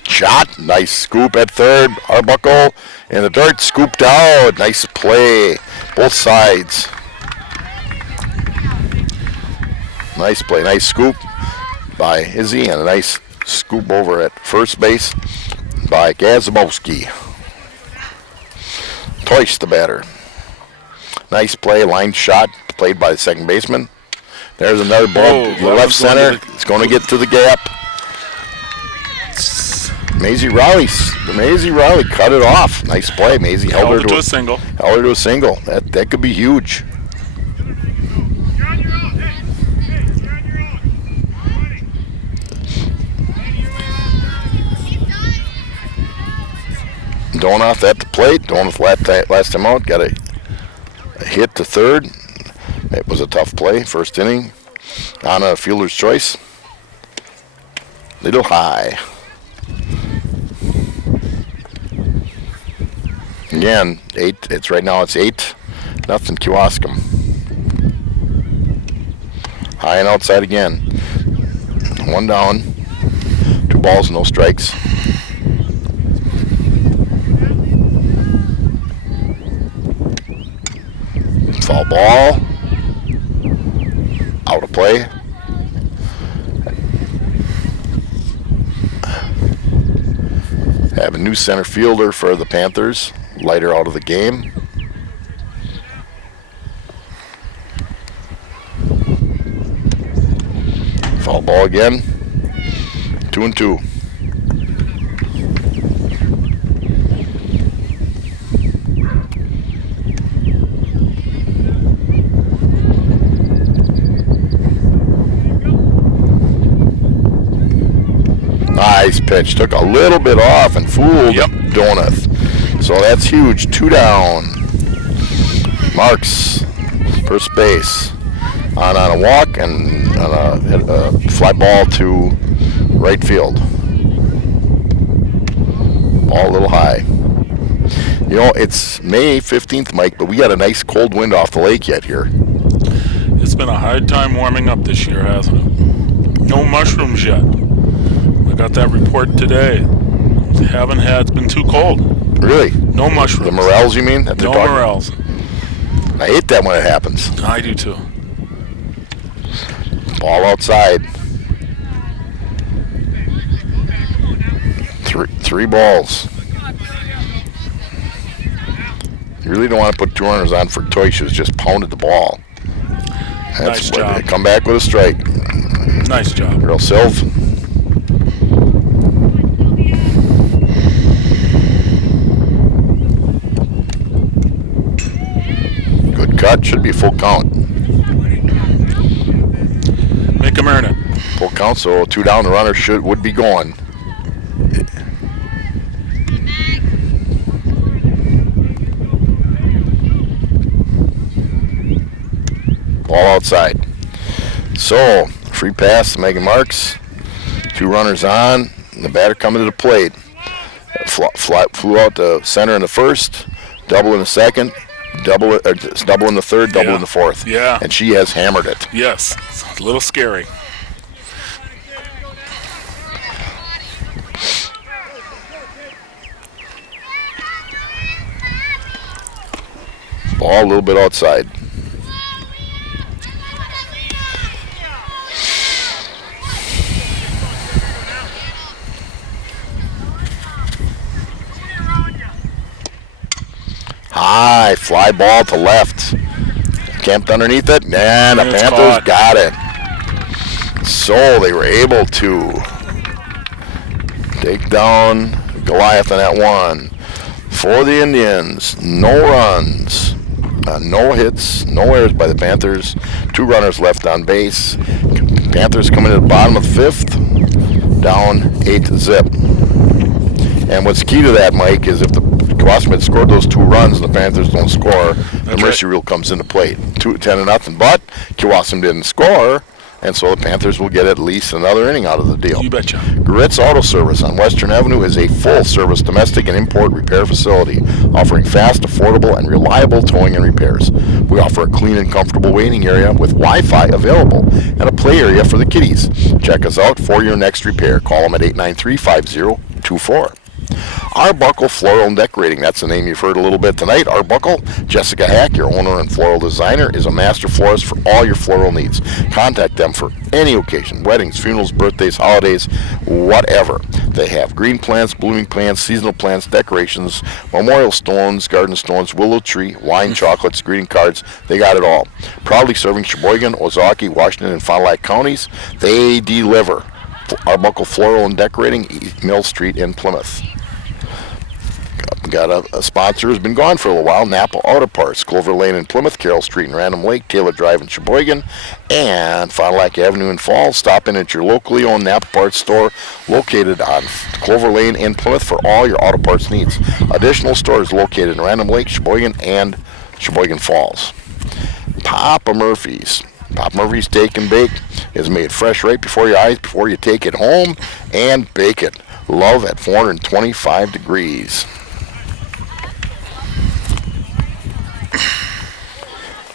Shot. Nice scoop at third. Arbuckle in the dirt. Scooped out. Nice play. Both sides. Nice play. Nice scoop by Izzy and a nice scoop over at first base by Gazabowski. Toyce the batter. Nice play. Line shot played by the second baseman. There's another ball to the left center. It's going to get to the gap. Maisie Riley cut it off. Nice play. Maisie held her to a single. Held her to a single. That could be huge. Donoff at the plate. Donoff last time out got a hit to third. It was a tough play. First inning. On a fielder's choice. Little high. Again, 8. It's right now. It's 8-0 Kewaskum. High and outside again. 1 down. 2 balls, no strikes. Foul ball. Out of play. Have a new center fielder for the Panthers. Leiter out of the game. Foul ball again. 2-2. Nice pitch. Took a little bit off and fooled Donath. So that's huge. 2 down. Marks, first base. On a walk and on a fly ball to right field. Ball a little high. You know, it's May 15th, Mike, but we got a nice cold wind off the lake yet here. It's been a hard time warming up this year, hasn't it? No mushrooms yet. I got that report today. It's been too cold. Really? No mushrooms. The morels, you mean? That they're No talking- morels. I hate that when it happens. I do too. Ball outside. Three balls. You really don't want to put 2 runners on for Toy Shoes. Just pounded the ball. Nice job. Come back with a strike. Nice job. Real Silv. Good cut. Should be a full count. Make him earn it. Full count, so 2 down. The runner would be going. Ball outside. So, free pass to Megan Marks. 2 runners on. The batter coming to the plate. Flew out to center in the first, double in the second, double in the third, double in the fourth. Yeah. And she has hammered it. Yes. It's a little scary. Ball a little bit outside. High fly ball to left. Camped underneath it, and the It's Panthers caught. got it. So they were able to take down Goliath on that one. For the Indians, no runs, no hits, no errors by the Panthers. 2 runners left on base. Panthers coming to the bottom of the 5th, down 8-zip. And what's key to that, Mike, is if the Kewaskum had scored those 2 runs and the Panthers don't score, the mercy rule comes into play. 10-0, but Kewaskum didn't score, and so the Panthers will get at least another inning out of the deal. You betcha. Gritz Auto Service on Western Avenue is a full-service domestic and import repair facility, offering fast, affordable, and reliable towing and repairs. We offer a clean and comfortable waiting area with Wi-Fi available and a play area for the kiddies. Check us out for your next repair. Call them at 893-5024. Arbuckle Floral and Decorating, that's the name you've heard a little bit tonight. Arbuckle, Jessica Hack, your owner and floral designer, is a master florist for all your floral needs. Contact them for any occasion, weddings, funerals, birthdays, holidays, whatever. They have green plants, blooming plants, seasonal plants, decorations, memorial stones, garden stones, willow tree, wine, chocolates, greeting cards. They got it all. Proudly serving Sheboygan, Ozaukee, Washington, and Fond du Lac counties. They deliver. Arbuckle Floral and Decorating, East Mill Street in Plymouth. Got a sponsor who's been gone for a little while, Napa Auto Parts, Clover Lane in Plymouth, Carroll Street in Random Lake, Taylor Drive in Sheboygan, and Fond du Lac Avenue in Falls. Stop in at your locally owned Napa Parts store located on Clover Lane in Plymouth for all your auto parts needs. Additional stores located in Random Lake, Sheboygan, and Sheboygan Falls. Papa Murphy's. Papa Murphy's Take and Bake is made fresh right before your eyes before you take it home and bake it. Love at 425 degrees.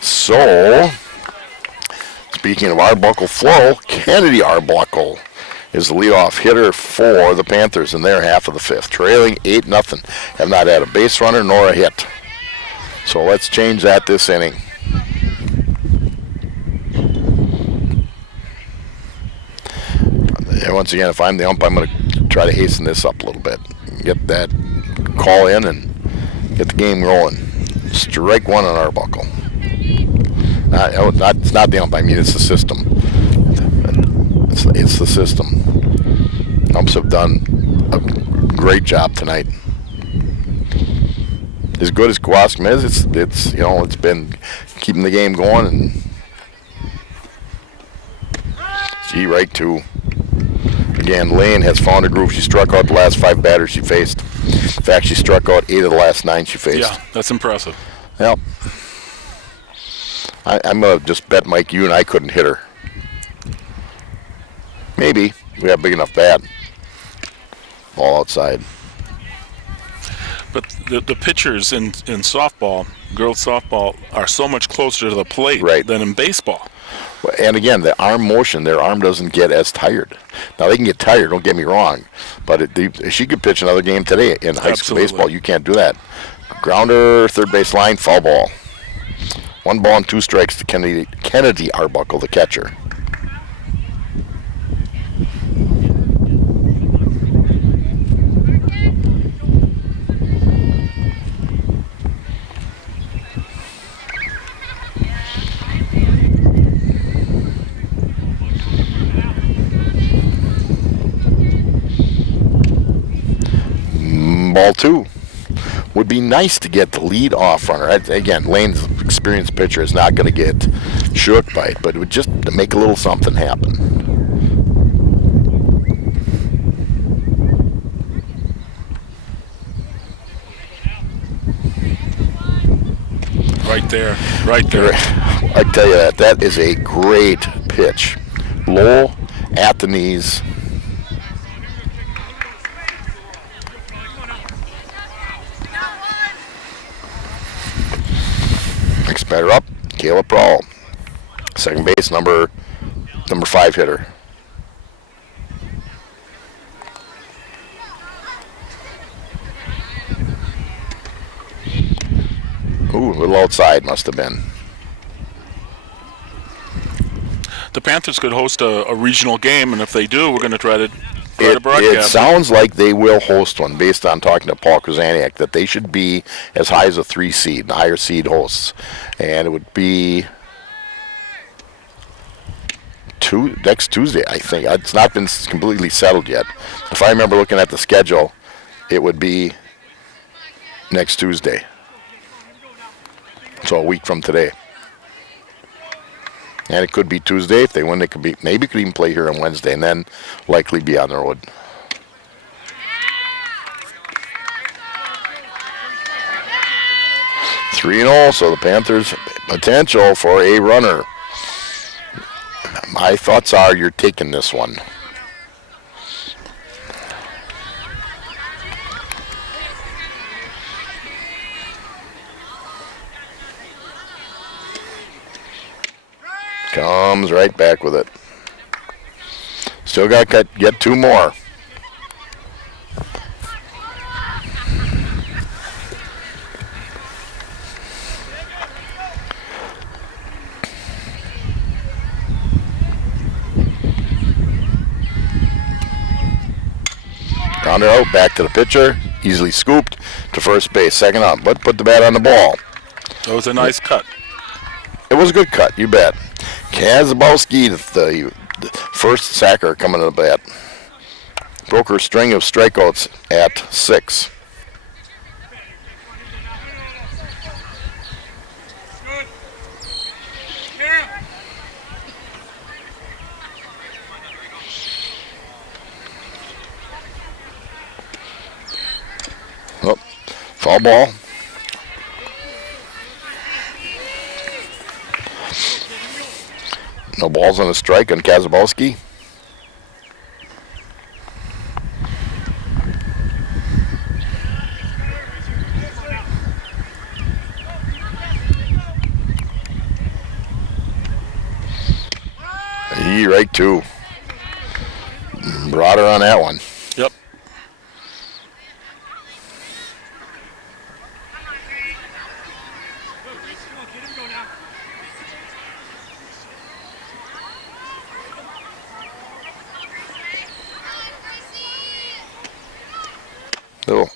So, speaking of Arbuckle Floral, Kennedy Arbuckle is the leadoff hitter for the Panthers in their half of the 5th, trailing 8-0. Have not had a base runner nor a hit. So let's change that this inning. And once again, if I'm the ump, I'm going to try to hasten this up a little bit. Get that call in and get the game rolling. Strike 1 on Arbuckle. It's not the ump. I mean, it's the system. It's the system. Umps have done a great job tonight. As good as Kewaskum is, it's been keeping the game going. And right 2. Again, Lane has found a groove. She struck out the last 5 batters she faced. In fact, she struck out 8 of the last 9 she faced. Yeah, that's impressive. Yep. I'm going to just bet, Mike, you and I couldn't hit her. Maybe. We have a big enough bat. Ball outside. But the pitchers in softball, girls softball, are so much closer to the plate Right. than in baseball. And again, the arm motion, their arm doesn't get as tired. Now, they can get tired, don't get me wrong, but she could pitch another game today in high school Absolutely. baseball. You can't do that. Grounder, third base line, foul ball. 1 ball and 2 strikes to Kennedy Arbuckle, the catcher. Ball 2. Would be nice to get the lead off runner. Again, Lane's experienced pitcher is not going to get shook by it, but it would just make a little something happen. Right there. Right there. I tell you that is a great pitch. Low at the knees. Next batter up, Caleb Prawl. Second base, number 5 hitter. Ooh, a little outside must have been. The Panthers could host a regional game, and if they do, we're going to try to It broadcast. sounds like they will host one based on talking to Paul Krasaniak, that they should be as high as a 3 seed, the higher seed hosts. And it would be next Tuesday, I think. It's not been completely settled yet. If I remember looking at the schedule, it would be next Tuesday. So a week from today. And it could be Tuesday. If they win, they could even play here on Wednesday, and then likely be on the road. Three and 0, so the Panthers potential for a runner. My thoughts are you're taking this one. Comes right back with it. Still got to get 2 more. Grounder out, back to the pitcher. Easily scooped to first base. Second up, but put the bat on the ball. That was a nice cut. It was a good cut, you bet. Kazabowski, the first sacker coming to the bat. Broke her string of strikeouts at 6. Oh, foul ball. No balls on a strike on Kazabowski. Right too. Brought her on that one. Yep.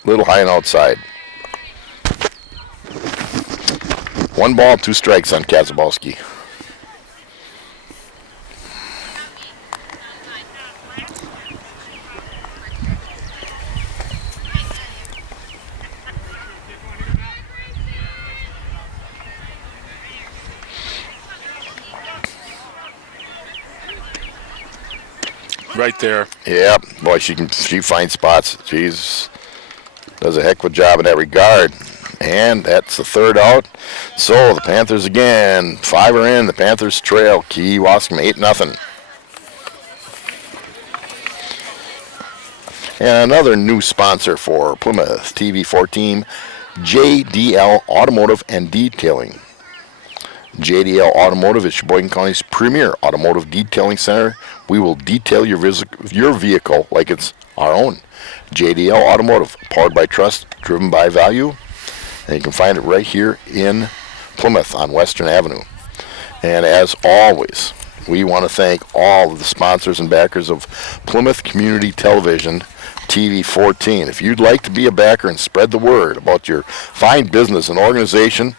Little high and outside. 1 ball, 2 strikes on Kazabowski. Right there. Yeah, boy, she finds spots. She's does a heck of a job in that regard. And that's the 3rd out. So the Panthers again, 5 are in. The Panthers trail Kewaskum 8-0. And another new sponsor for Plymouth TV14, JDL Automotive and Detailing. JDL Automotive is Sheboygan County's premier automotive detailing center. We will detail your vehicle like it's our own. JDL Automotive, powered by trust, driven by value. And you can find it right here in Plymouth on Western Avenue. And as always, we want to thank all of the sponsors and backers of Plymouth Community Television TV 14. If you'd like to be a backer and spread the word about your fine business and organization,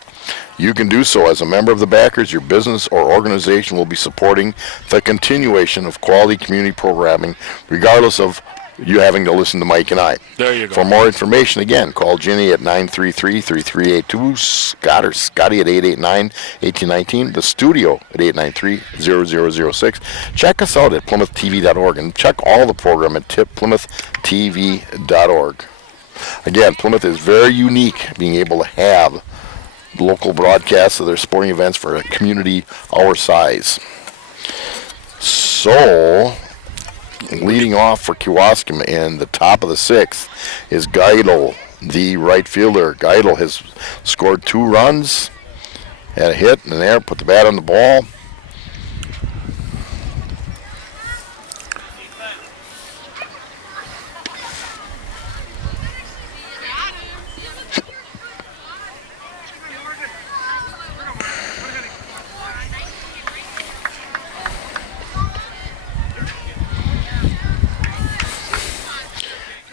you can do so as a member of the backers. Your business or organization will be supporting the continuation of quality community programming, regardless of you having to listen to Mike and I. There you go. For more information, again, call Ginny at 933-3382, Scott or Scotty at 889-1819, the studio at 893-0006. Check us out at PlymouthTV.org and check all the program at PlymouthTV.org. Again, Plymouth is very unique being able to have local broadcasts of their sporting events for a community our size. So, leading off for Kewaskum in the top of the sixth is Geidel, the right fielder. Geidel has scored 2 runs, had a hit in there, put the bat on the ball.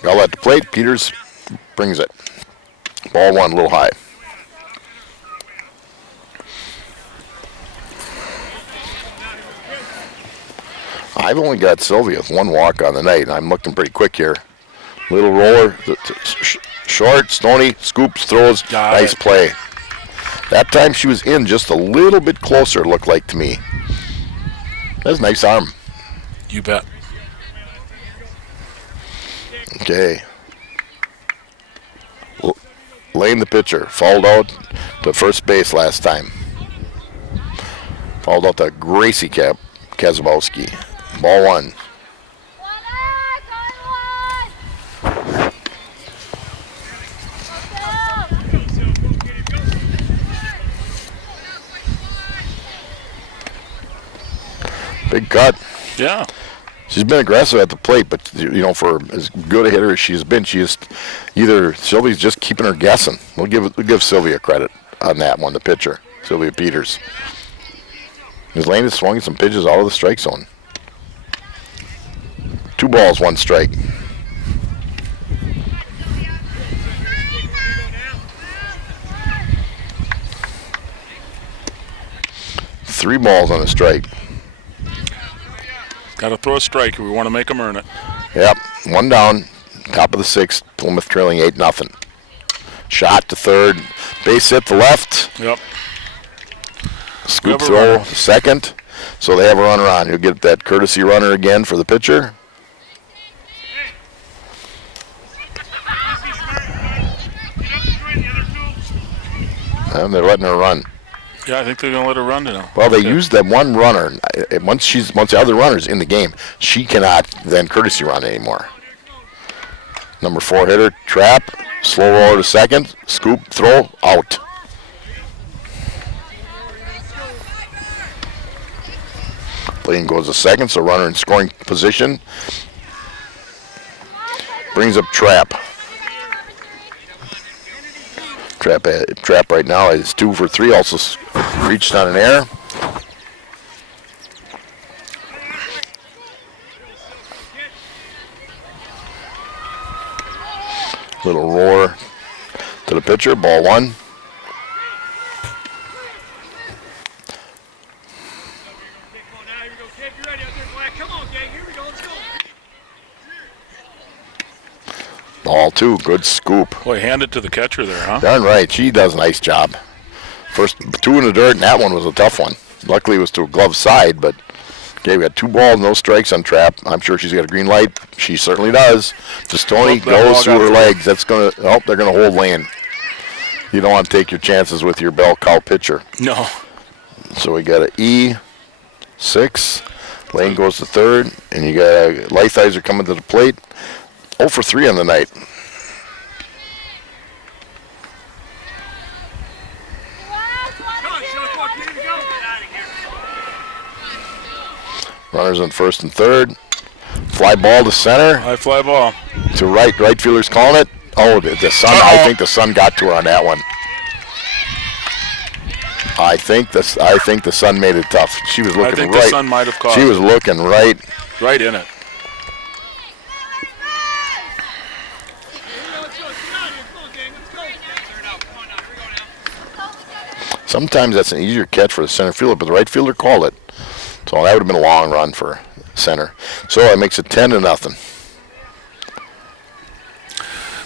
Bell at the plate. Peters brings it. Ball 1, a little high. I've only got Sylvia with 1 walk on the night, and I'm looking pretty quick here. Little roller, short, Stoney, scoops, throws, nice play. That time she was in just a little bit closer, it looked like to me. That's a nice arm. You bet. Okay. Lane, the pitcher, fouled out to first base last time. Fouled out to Gracie Kazabowski. Ball 1. Big cut. Yeah. She's been aggressive at the plate, but for as good a hitter as she's been, Sylvia's just keeping her guessing. We'll give Sylvia credit on that one, the pitcher, Sylvia Peters. Ms. Lane is swinging some pitches out of the strike zone. 2 balls, 1 strike. Three balls on a strike. Got to throw a strike if we want to make them earn it. Yep, 1 down, top of the 6th, Plymouth trailing 8-0. Shot to third, base hit to left. Yep. Scoop throw to second, so they have a runner on. You'll get that courtesy runner again for the pitcher. And they're letting her run. Yeah, I think they're going to let her run now. Well, they used that 1 runner. Once the other runner's in the game, she cannot then courtesy run anymore. Number 4 hitter, trap, slow roller to second, scoop, throw, out. Lane goes to second, so runner in scoring position. Brings up trap. Trap right now is 2 for 3, also reached on an error. Little roar to the pitcher, ball 1. Ball 2, good scoop. Boy, hand it to the catcher there, huh? Darn right, she does a nice job. First 2 in the dirt, and that one was a tough one. Luckily it was to a glove side, but okay, we got 2 balls, no strikes on trap. I'm sure she's got a green light. She certainly does. Stoney goes through her legs. That's they're gonna hold Lane. You don't want to take your chances with your bell cow pitcher. No. So we got an E6. Lane goes to third, and you got Lighthizer coming to the plate. 0 for 3 on the night. Runners on first and third. Fly ball to center. High fly ball. To right. Right fielder's calling it. Oh, the Sun. Uh-oh. I think the Sun got to her on that one. I think the Sun made it tough. She was looking I think right. the Sun might have caught She it. was looking right. Right in it. Sometimes that's an easier catch for the center fielder, but the right fielder called it. So that would have been a long run for center. So it makes it 10-0.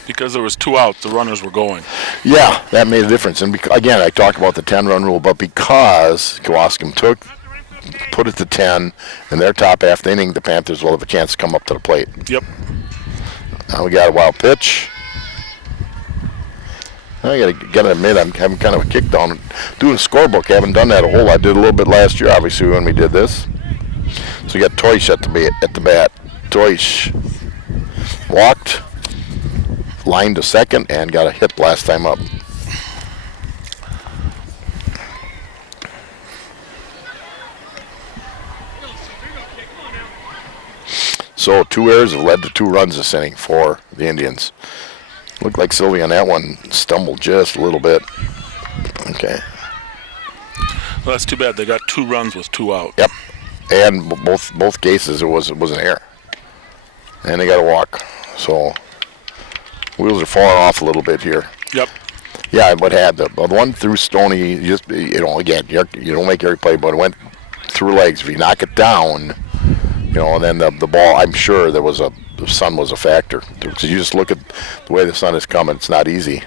Because there was 2 out, the runners were going. Yeah, that made a difference. And again, I talked about the 10-run rule, but because Kewaskum put it to 10 in their top half of the inning, the Panthers will have a chance to come up to the plate. Yep. Now we got a wild pitch. I gotta admit, I'm having kind of a kick down doing a scorebook. I haven't done that a whole lot. I did a little bit last year, obviously, when we did this. So we got Toish at the bat. Toish walked, lined to second, and got a hit last time up. So 2 errors have led to 2 runs this inning for the Indians. Looked like Sylvie on that one stumbled just a little bit. Okay. Well, that's too bad. They got 2 runs with 2 out. Yep. And both cases it was an error. And they got a walk. So wheels are falling off a little bit here. Yep. Yeah, but had the one through Stoney, again, you don't make every play, but it went through legs. If you knock it down, and then the ball, I'm sure the Sun was a factor. Because you just look at the way the Sun is coming, it's not easy.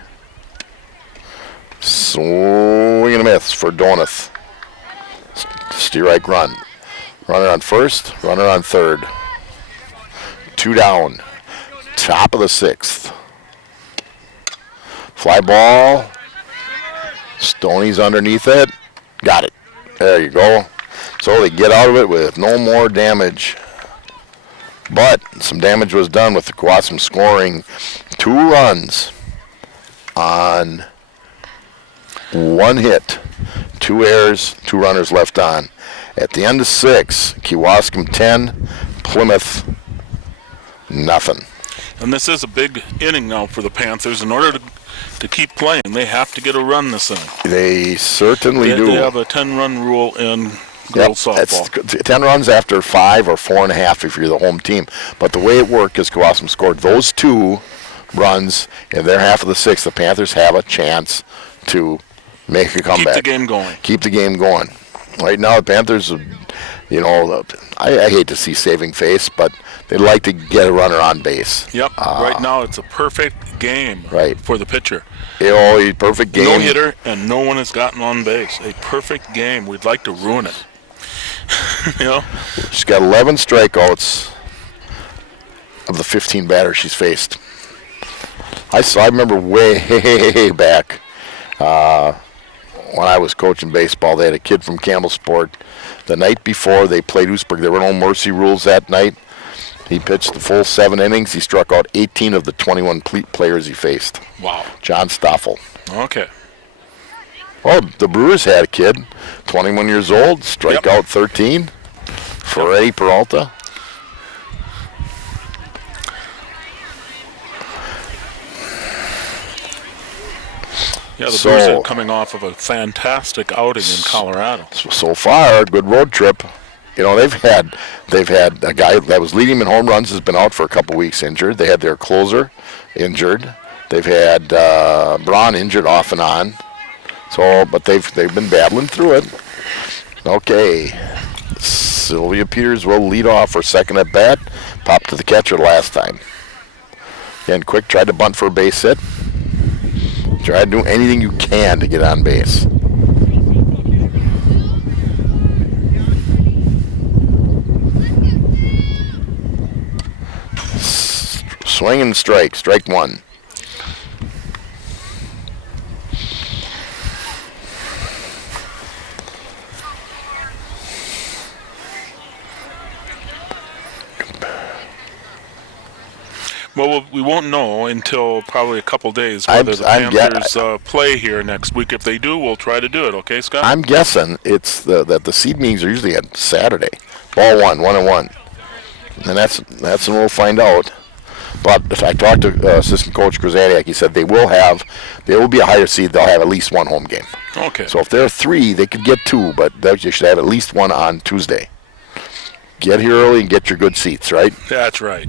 Swing and a miss for Donath. Steerike run. Runner on first, runner on third. 2 down. Top of the 6th. Fly ball. Stoney's underneath it. Got it. There you go. So they get out of it with no more damage. But some damage was done with the Kewaskum scoring 2 runs on 1 hit. 2 errors, 2 runners left on. At the end of 6, Kewaskum 10, Plymouth nothing. And this is a big inning now for the Panthers. In order to keep playing, they have to get a run this inning. They certainly do. They have a 10-run rule in girls softball. It's 10 runs after 5 or 4.5 if you're the home team. But the way it worked is Kewaskum scored those 2 runs in their half of the 6th. The Panthers have a chance to make a comeback. Keep the game going. Keep the game going. Right now, the Panthers, I hate to see saving face, but they'd like to get a runner on base. Yep. Right now, it's a perfect game for the pitcher. Perfect game. No hitter, and no one has gotten on base. A perfect game. We'd like to ruin it. She's got 11 strikeouts of the 15 batters she's faced. I remember way back when I was coaching baseball, they had a kid from Campbellsport. The night before they played Oostburg, there were no mercy rules that night. He pitched the full 7 innings. He struck out 18 of the 21 players he faced. Wow. John Stoffel. Okay. Well, the Brewers had a kid, 21 years old, strike out 13 for Eddie Peralta. Yeah, the Brewers are coming off of a fantastic outing in Colorado. So far, a good road trip. They've had a guy that was leading in home runs has been out for a couple weeks injured. They had their closer injured. They've had Braun injured off and on. But they've been battling through it. Okay, Sylvia Peters will lead off her second at bat. Popped to the catcher last time. Again, Quick tried to bunt for a base hit. Try to do anything you can to get on base. Swing and strike. Strike 1. Well, we won't know until probably a couple days whether the Panthers play here next week. If they do, we'll try to do it. Okay, Scott? I'm guessing it's that the seed meetings are usually on Saturday, Ball 1-1. And that's when we'll find out. But if I talked to assistant coach Krasadiak, he said they will be a higher seed. They'll have at least one home game. Okay. So if they're 3, they could get 2, but they should have at least one on Tuesday. Get here early and get your good seats, right? That's right.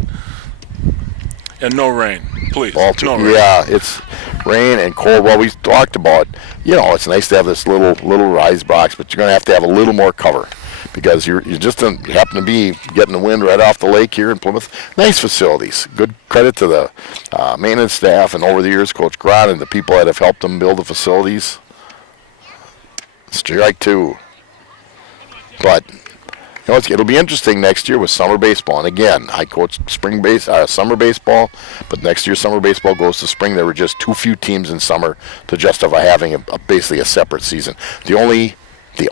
And no rain, please. No rain. Yeah, it's rain and cold. Well, we talked about, it's nice to have this little rise box, but you're going to have a little more cover because you just happen to be getting the wind right off the lake here in Plymouth. Nice facilities. Good credit to the maintenance staff and over the years, Coach Grant and the people that have helped them build the facilities. Strike 2. But it'll be interesting next year with summer baseball. And again, I coach summer baseball, but next year summer baseball goes to spring. There were just too few teams in summer to justify having basically a separate season. The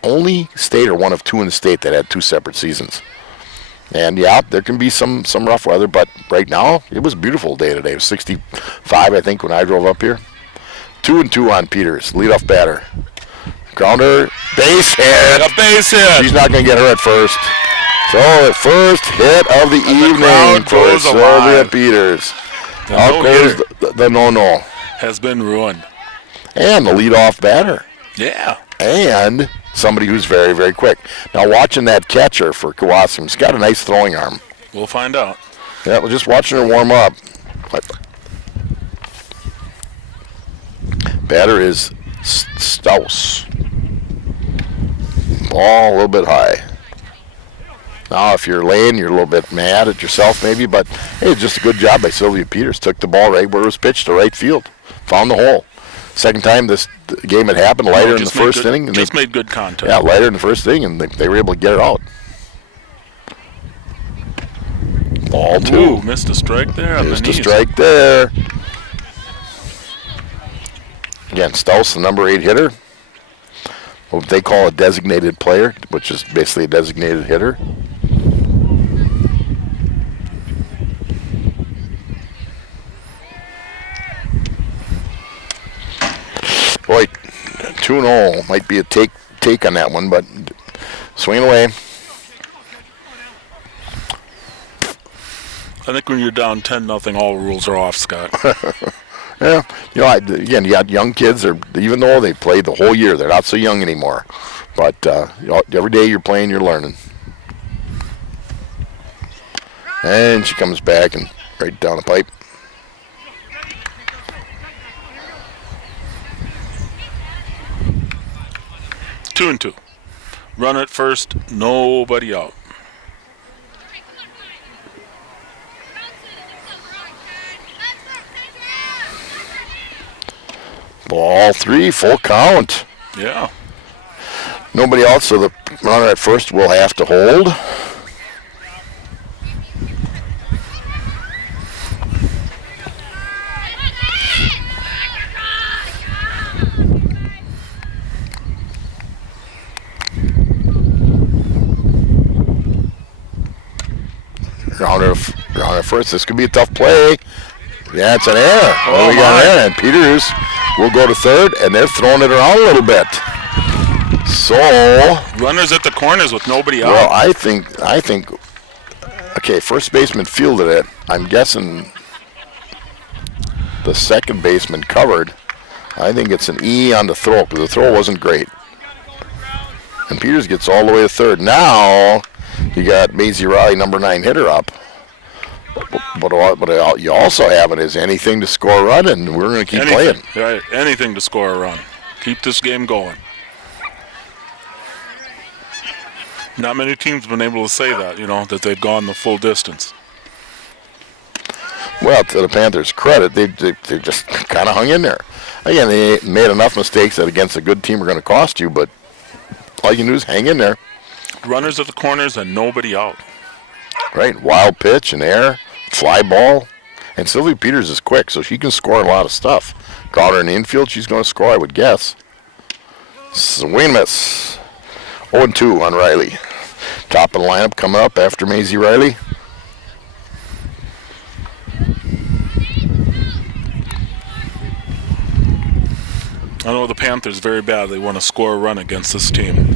only state or one of 2 in the state that had 2 separate seasons. And yeah, there can be some rough weather, but right now it was a beautiful day today. It was 65, I think, when I drove up here. 2-2 on Peters, leadoff batter. Grounder, base hit. A base hit. She's not going to get her at first. So, the first hit of the evening for Sylvia Peters. Out goes the no-no. Has been ruined. And the leadoff batter. Yeah. And somebody who's very, very quick. Now, watching that catcher for Kowalski, he's got a nice throwing arm. We'll find out. Yeah, we're just watching her warm up. Batter is Staus. Ball a little bit high. Now, if you're laying, you're a little bit mad at yourself maybe, but hey, it's just a good job by Sylvia Peters. Took the ball right where it was pitched to right field. Found the hole. Second time this game had happened, lighter in the first inning. Just made good contact. Yeah, lighter in the first inning, and they were able to get it out. Ball 2. Ooh, missed a strike there. Missed a strike there. Again, Staus, the number 8 hitter. What they call a designated player, which is basically a designated hitter. Boy, 2-0 might be a take on that one, but swing away. I think when you're down 10-0, all rules are off, Scott. Yeah, again, you got young kids. Even though they played the whole year, they're not so young anymore. But every day you're playing, you're learning. And she comes back and right down the pipe. Two and 2. Run at first, nobody out. Ball 3, full count. Yeah. Nobody else, so the runner at first will have to hold. Runner first. This could be a tough play. Yeah, it's an error. Oh, we got an error, and Peters will go to third, and they're throwing it around a little bit. So runners at the corners with nobody out. Well, I think. Okay, first baseman fielded it. I'm guessing the second baseman covered. I think it's an E on the throw because the throw wasn't great. And Peters gets all the way to third. Now you got Maisie Riley, number 9 hitter up. But what you also have it is anything to score a run, and we're going to keep playing. Right, anything to score a run. Keep this game going. Not many teams have been able to say that, that they've gone the full distance. Well, to the Panthers' credit, they just kind of hung in there. Again, they made enough mistakes that against a good team are going to cost you, but all you can do is hang in there. Runners at the corners and nobody out. Right, wild pitch and air, fly ball. And Sylvia Peters is quick, so she can score a lot of stuff. Got her in the infield, she's going to score, I would guess. Swing and miss. 0-2 on Riley. Top of the lineup coming up after Maisie Riley. I know the Panthers very badly want to score a run against this team.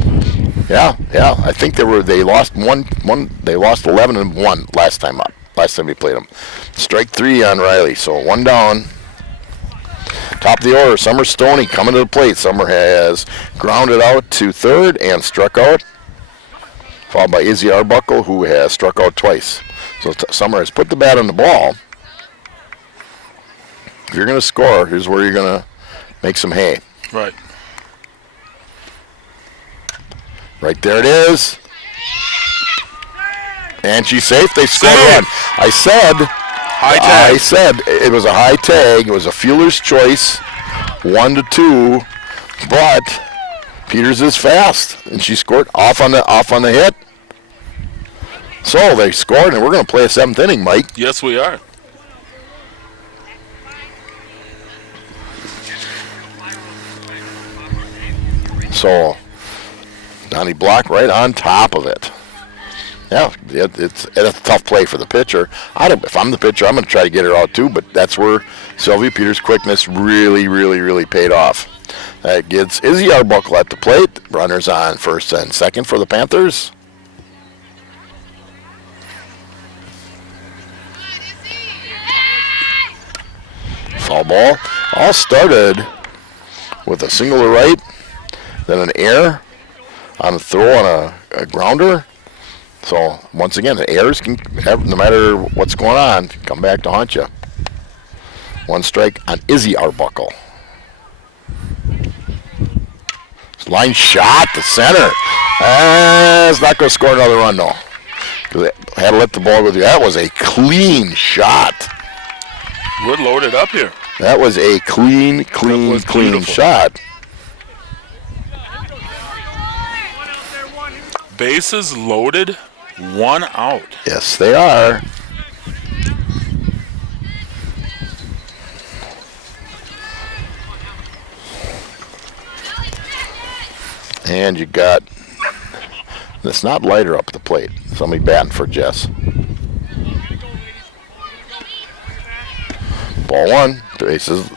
Yeah. I think they lost they lost 11-1 last time we played them. Strike 3 on Riley, so 1 down. Top of the order, Summer Stoney coming to the plate. Summer has grounded out to third and struck out, followed by Izzy Arbuckle, who has struck out twice. So Summer has put the bat on the ball. If you're going to score, here's where you're going to make some hay. Right. Right there it is. And she's safe. They scored Safe. one. I tag. said it was a high tag. It was a fielder's choice, 1-2. But Peters is fast, and she scored off on the hit. So they scored, and we're going to play a 7th inning, Mike. Yes, we are. So Donnie Block right on top of it. Yeah, it's a tough play for the pitcher. If I'm the pitcher, I'm going to try to get her out too, but that's where Sylvia Peters' quickness really paid off. That gets Izzy Arbuckle at the plate. Runners on first and second for the Panthers. Foul ball. All started with a single to right, then an error on a throw on a grounder. So, once again, the errors can have, no matter what's going on, come back to haunt you. 1 strike on Izzy Arbuckle. Line shot to center. It's not going to score another run, though. They had to let the ball go through. That was a clean shot. We're loaded up here. That was a clean beautiful. shot. Bases loaded, 1 out. Yes, they are. And you got, it's not Leiter up at the plate. Somebody batting for Jess. Ball 1, bases.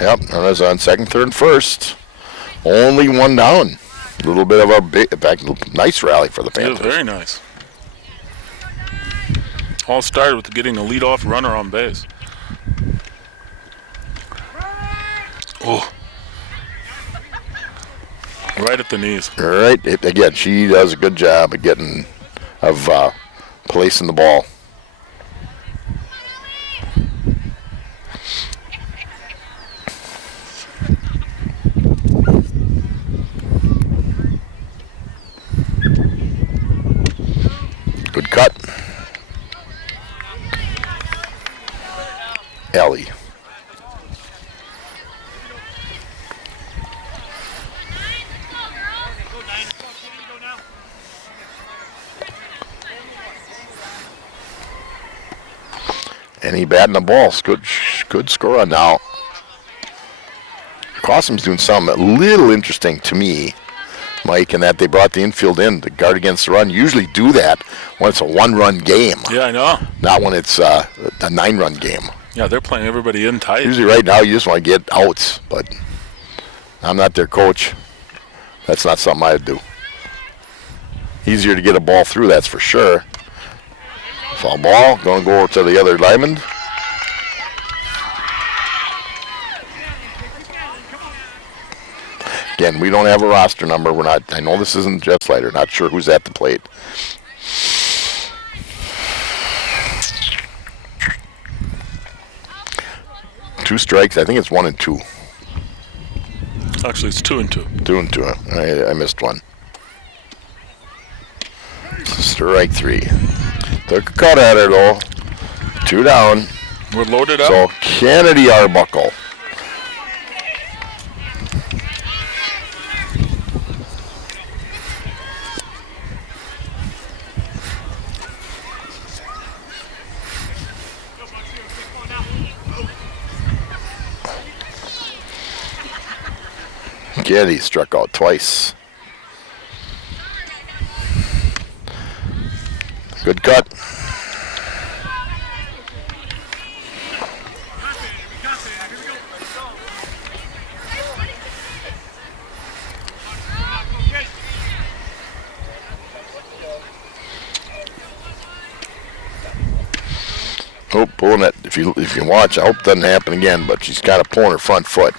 Yep, runners on second, third, and first. Only 1 down. A little bit of nice rally for the It was Panthers. very nice. All started with getting a leadoff runner on base. Oh. Right at the knees. All right, again, she does a good job of placing the ball. Good cut. Ellie. And he batting the ball. Good score on now. Crossham's doing something a little interesting to me, Mike, in that they brought the infield in to guard against the run. Usually do that when it's a 1-run game. Yeah, I know. Not when it's a 9-run game. Yeah, they're playing everybody in tight. Usually right now you just want to get outs, but I'm not their coach. That's not something I'd do. Easier to get a ball through, that's for sure. Foul ball, going to go to the other lineman. Again, we don't have a roster number. I know this isn't Jess Leiter. Not sure who's at the plate. Two strikes. I think it's 1 and 2. Actually, it's 2 and 2. 2 and 2. I missed one. Strike 3. Took a cut at her though. 2 down. We're loaded up. So Kennedy Arbuckle. Kennedy struck out twice. Good cut. Oh, pulling it. If you watch, I hope it doesn't happen again, but she's kind of pulling her front foot.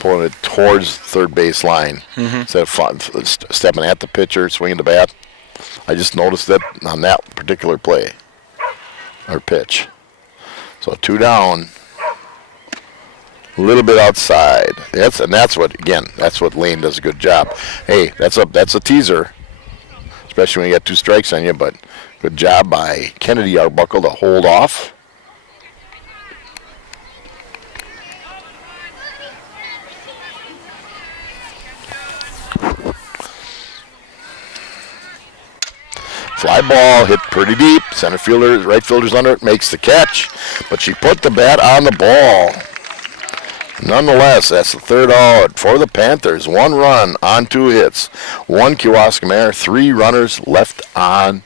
Pulling it towards third base line instead of stepping at the pitcher, swinging the bat. I just noticed that on that particular play or pitch. So 2 down, a little bit outside. That's what Lane does a good job. Hey, that's a teaser, especially when you got 2 strikes on you. But good job by Kennedy Arbuckle to hold off. Fly ball hit pretty deep. Center fielder, right fielder's under it, makes the catch, but she put the bat on the ball. Nonetheless, that's the 3rd out for the Panthers. 1 run on 2 hits. 1 Kewaskum Air, 3 runners left on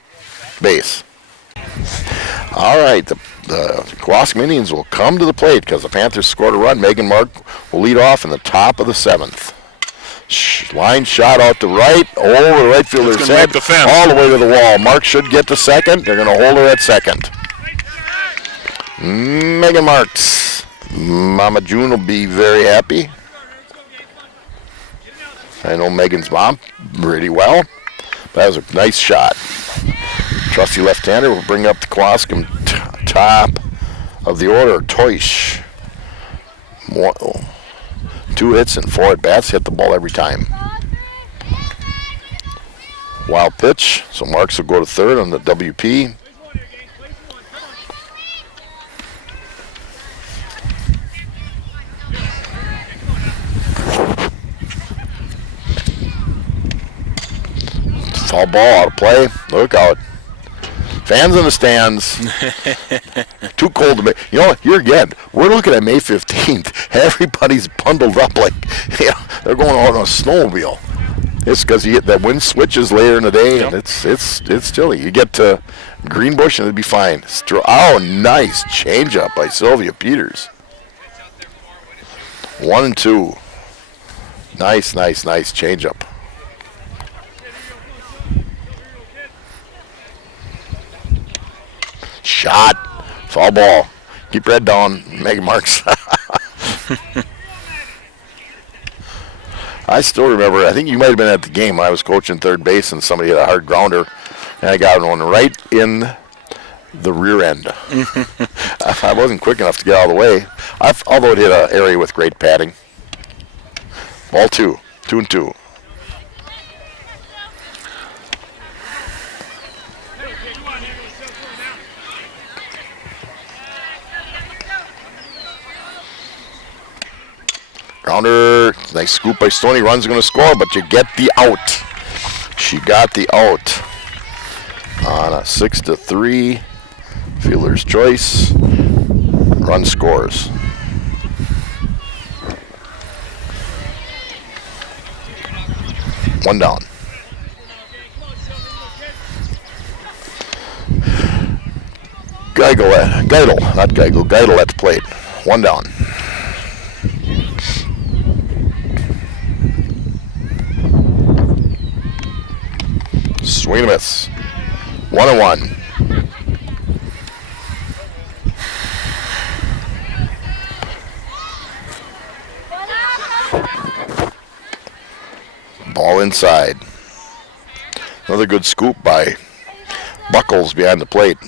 base. All right, the Kewaskum Indians will come to the plate because the Panthers scored a run. Megan Mark will lead off in the top of the 7th. Line shot out to right, over the right fielder's head, all the way to the wall. Mark should get to second. They're going to hold her at second. Megan Marks. Mama June will be very happy. I know Megan's mom pretty well. That was a nice shot. Trusty left-hander will bring up the Kewaskum top of the order. Toish. 2 hits and 4 at-bats, hit the ball every time. Wild pitch, so Marks will go to third on the WP. Foul ball, out of play. Look out. Fans in the stands. Too cold to make. You know, here again, we're looking at May 15th. Everybody's bundled up like, they're going out on a snowmobile. It's because that wind switches later in the day, and it's chilly. You get to Greenbush, and it'd be fine. Oh, nice changeup by Sylvia Peters. 1-2. Nice changeup. Shot. Foul ball. Keep your head down. Megan Marks. I still remember, I think you might have been at the game when I was coaching third base and somebody had a hard grounder and I got one right in the rear end. I wasn't quick enough to get out of the way, although it hit an area with great padding. Ball 2. 2-2. Grounder, nice scoop by Stoney. Run's going to score, but you get the out. She got the out on a 6-3 fielder's choice. Run scores. One down. Geigel at the plate. 1 down. Swing and a miss. 1-1. Ball inside. Another good scoop by Buckles behind the plate.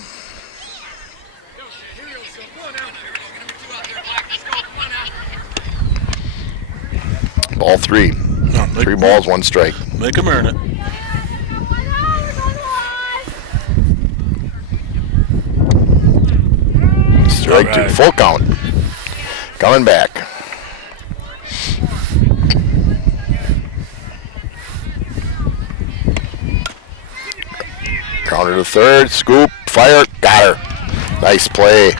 Ball 3. 3 balls, 1 strike. Make him earn it. Strike 2. Full count. Coming back. Counter to third. Scoop. Fire. Got her. Nice play.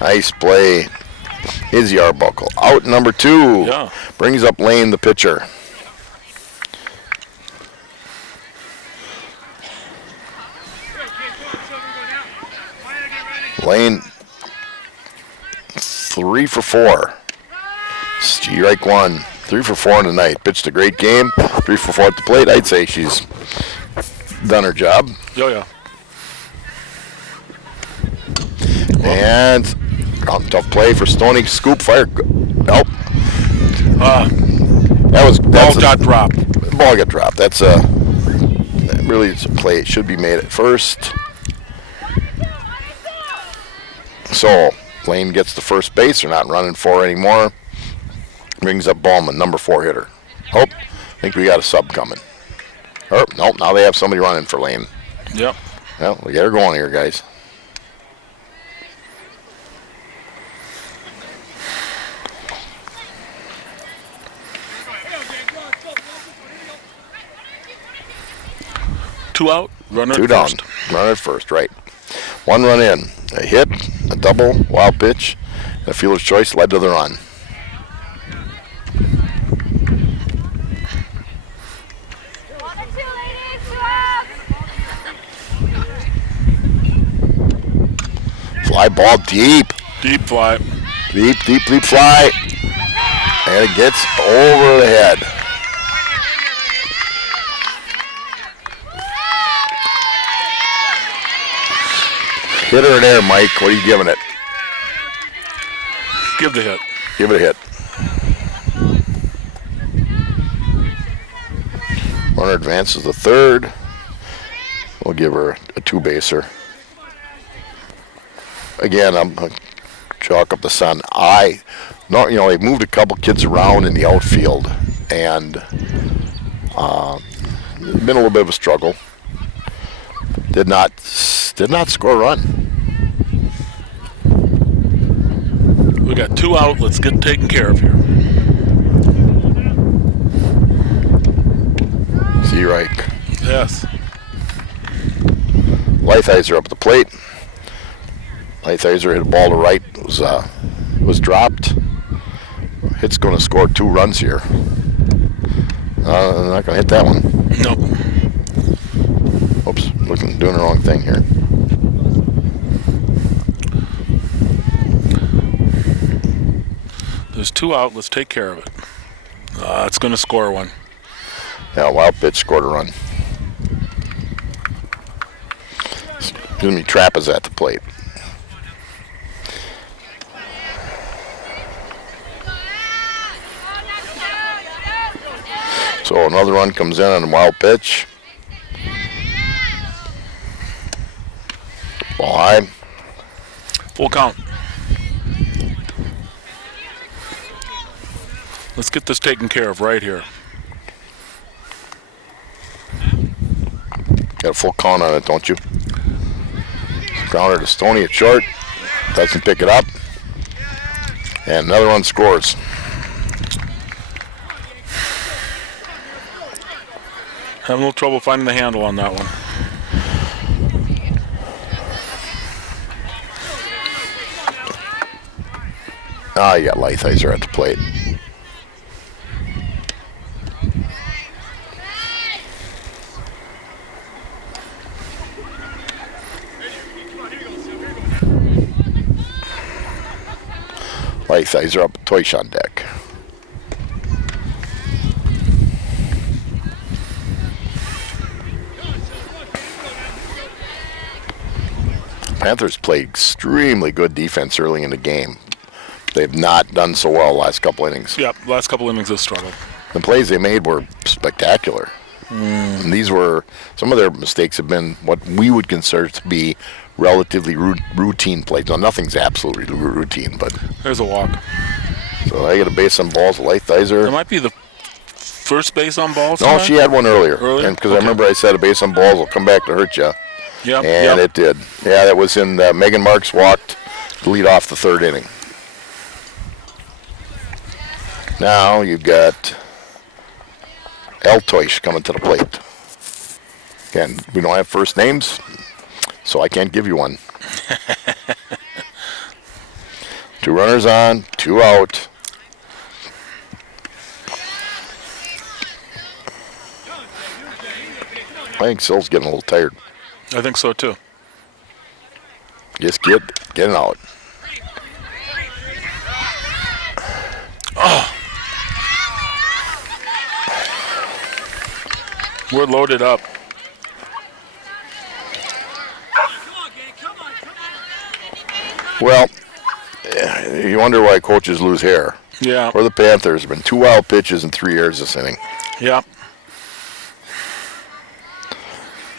Nice play. Izzy Arbuckle. Out number 2. Yeah. Brings up Lane, the pitcher. Lane, 3 for 4. Strike 1. 3 for 4 tonight. Pitched a great game. 3 for 4 at the plate. I'd say she's done her job. Oh, yeah. And tough play for Stoney. Scoop, fire. Nope. Ball got dropped. Ball got dropped. Really, it's a play. It should be made at first. So, Lane gets the first base. They're not running 4 anymore. Brings up Ballman, number 4 hitter. I think we got a sub coming. Nope, now they have somebody running for Lane. Yep. Well, we got her going here, guys. Two out, runner Two at down, first. runner at first, right. 1 run in. A hit, a double, wild pitch, and a fielder's choice led to the run. Fly ball deep. Deep fly. Deep fly. And it gets over the head. Hit her in air, Mike. What are you giving it? Give the hit. Give it a hit. Runner advances the third. We'll give her a 2-baser. Again, I'm going to chalk up the sun. They moved a couple kids around in the outfield, and it's been a little bit of a struggle. Did not score a run. We got 2 out. Let's get taken care of here. Reich. Yes. Lighthizer up at the plate. Lighthizer hit a ball to right. Was dropped. Hit's going to score 2 runs here. Not going to hit that one. Nope. Oops, doing the wrong thing here. There's 2 out. Let's take care of it. It's going to score 1. Yeah, wild pitch scored a run. Excuse me, Trapp is at the plate. So another run comes in on a wild pitch. Ball high. Full count. Let's get this taken care of right here. Got a full count on it, don't you? Grounder to Stoney at short. Doesn't pick it up. And another one scores. Having a little trouble finding the handle on that one. You got Lighthizer at the plate. Lighthizer up at Toish on deck. Panthers played extremely good defense early in the game. They've not done so well last couple innings. Yep, last couple innings have struggled. The plays they made were spectacular. And these were, some of their mistakes have been what we would consider to be relatively routine plays. Now, nothing's absolutely routine, but... There's a walk. So I get a base on balls, Lighthizer. It might be the first base on balls. No, she had one earlier. Earlier? Because I remember I said a base on balls will come back to hurt you. Yep. And it did. Yeah, that was in Megan Marks walked to lead off the third inning. Now you've got Eltoish coming to the plate. Again, we don't have first names, so I can't give you one. 2 runners on, 2 out. I think Sill's getting a little tired. I think so too. Just get it out. Oh. We're loaded up. Well, you wonder why coaches lose hair. Yeah. For the Panthers, been 2 wild pitches in 3 years this inning. Yeah.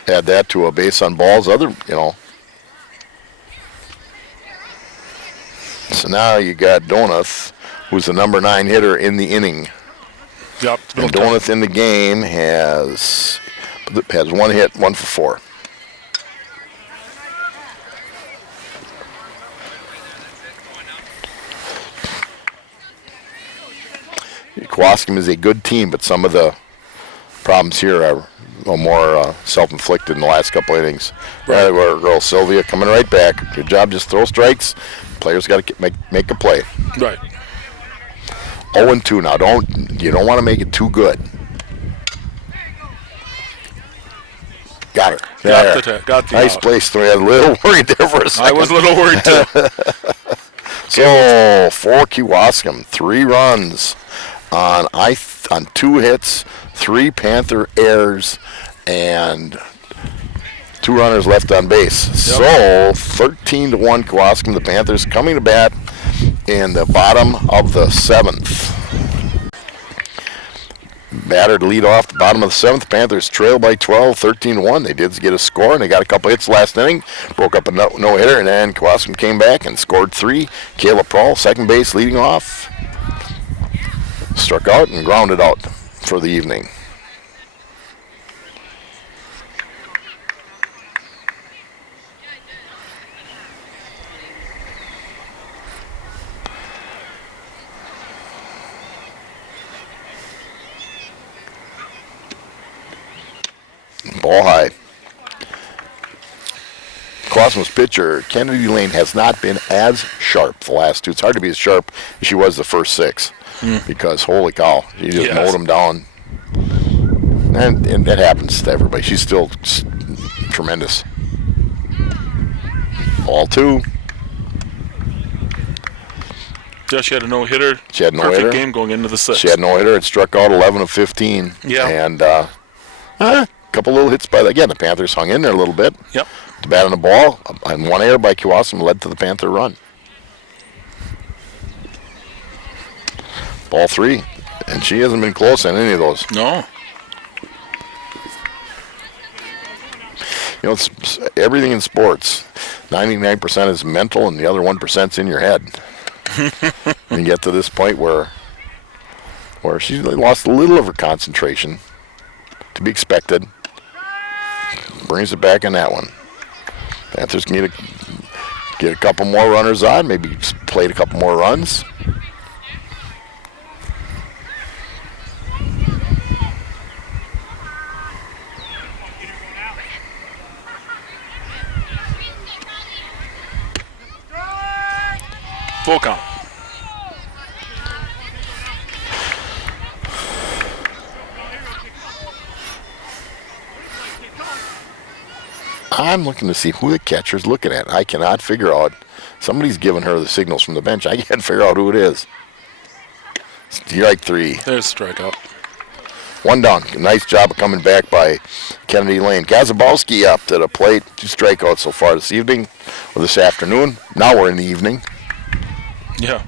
Add that to a base on balls, So now you got Donath, who's the number 9 hitter in the inning. Yep. And Donath in the game has 1 hit, 1 for 4. Kowalski is a good team, but some of the problems here are more self-inflicted in the last couple innings. Right. Where girl Sylvia coming right back. Your job, just throw strikes. Players got to make a play. Right. 0-2 now. You don't want to make it too good. Got her. Got the nice out. place. I was a little worried there for a second. I was a little worried too. So for Kewaskum, 3 runs on 2 hits, 3 Panther errors, and 2 runners left on base. Yep. So 13-1 Kewaskum. The Panthers coming to bat in the bottom of the 7th. Batter to lead off the bottom of the 7th. Panthers trail by 12, 13-1. They did get a score, and they got a couple hits last inning. Broke up a no-hitter, and then Kewaskum came back and scored 3. Caleb Prawl, second base, leading off. Struck out and grounded out for the evening. Ball high. Kewaskum's pitcher, Kennedy Lane, has not been as sharp the last 2. It's hard to be as sharp as she was the first 6 because, holy cow, she just mowed them down. And that happens to everybody. She's still tremendous. Ball 2. Yeah, she had a no-hitter. She had a no-hitter. Perfect game going into the 6th. She had no hitter. It struck out 11 of 15. Yeah. And a couple little hits by the Panthers hung in there a little bit. Yep. The bat on the ball and 1 error by Kewaskum led to the Panther run. Ball 3, and she hasn't been close on any of those. No. It's everything in sports. 99% is mental, and the other 1% is in your head. And you get to this point where she lost a little of her concentration, to be expected. Brings it back in that one. Panthers can get a couple more runners on, maybe played a couple more runs. Full count. I'm looking to see who the catcher's looking at. I cannot figure out. Somebody's giving her the signals from the bench. I can't figure out who it is. Strike 3. There's a strikeout. 1 down. Nice job of coming back by Kennedy Lane. Gazabowski up to the plate. 2 strikeouts so far this evening or this afternoon. Now we're in the evening. Yeah.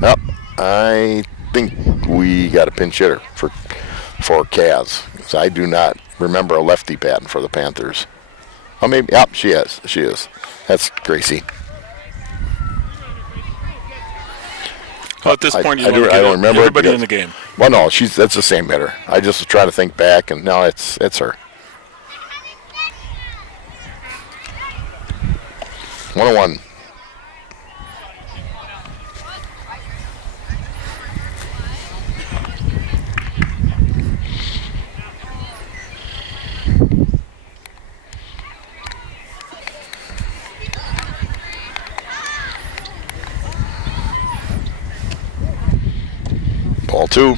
Well, I think we got a pinch hitter for Kaz. So I do not remember a lefty batting for the Panthers. Oh, maybe. Yep, she is. She is. That's Gracie. Well, at this point, I don't remember everybody in the game. Well, no, that's the same hitter. I just was trying to think back, and no, it's her. 1-1. Ball 2.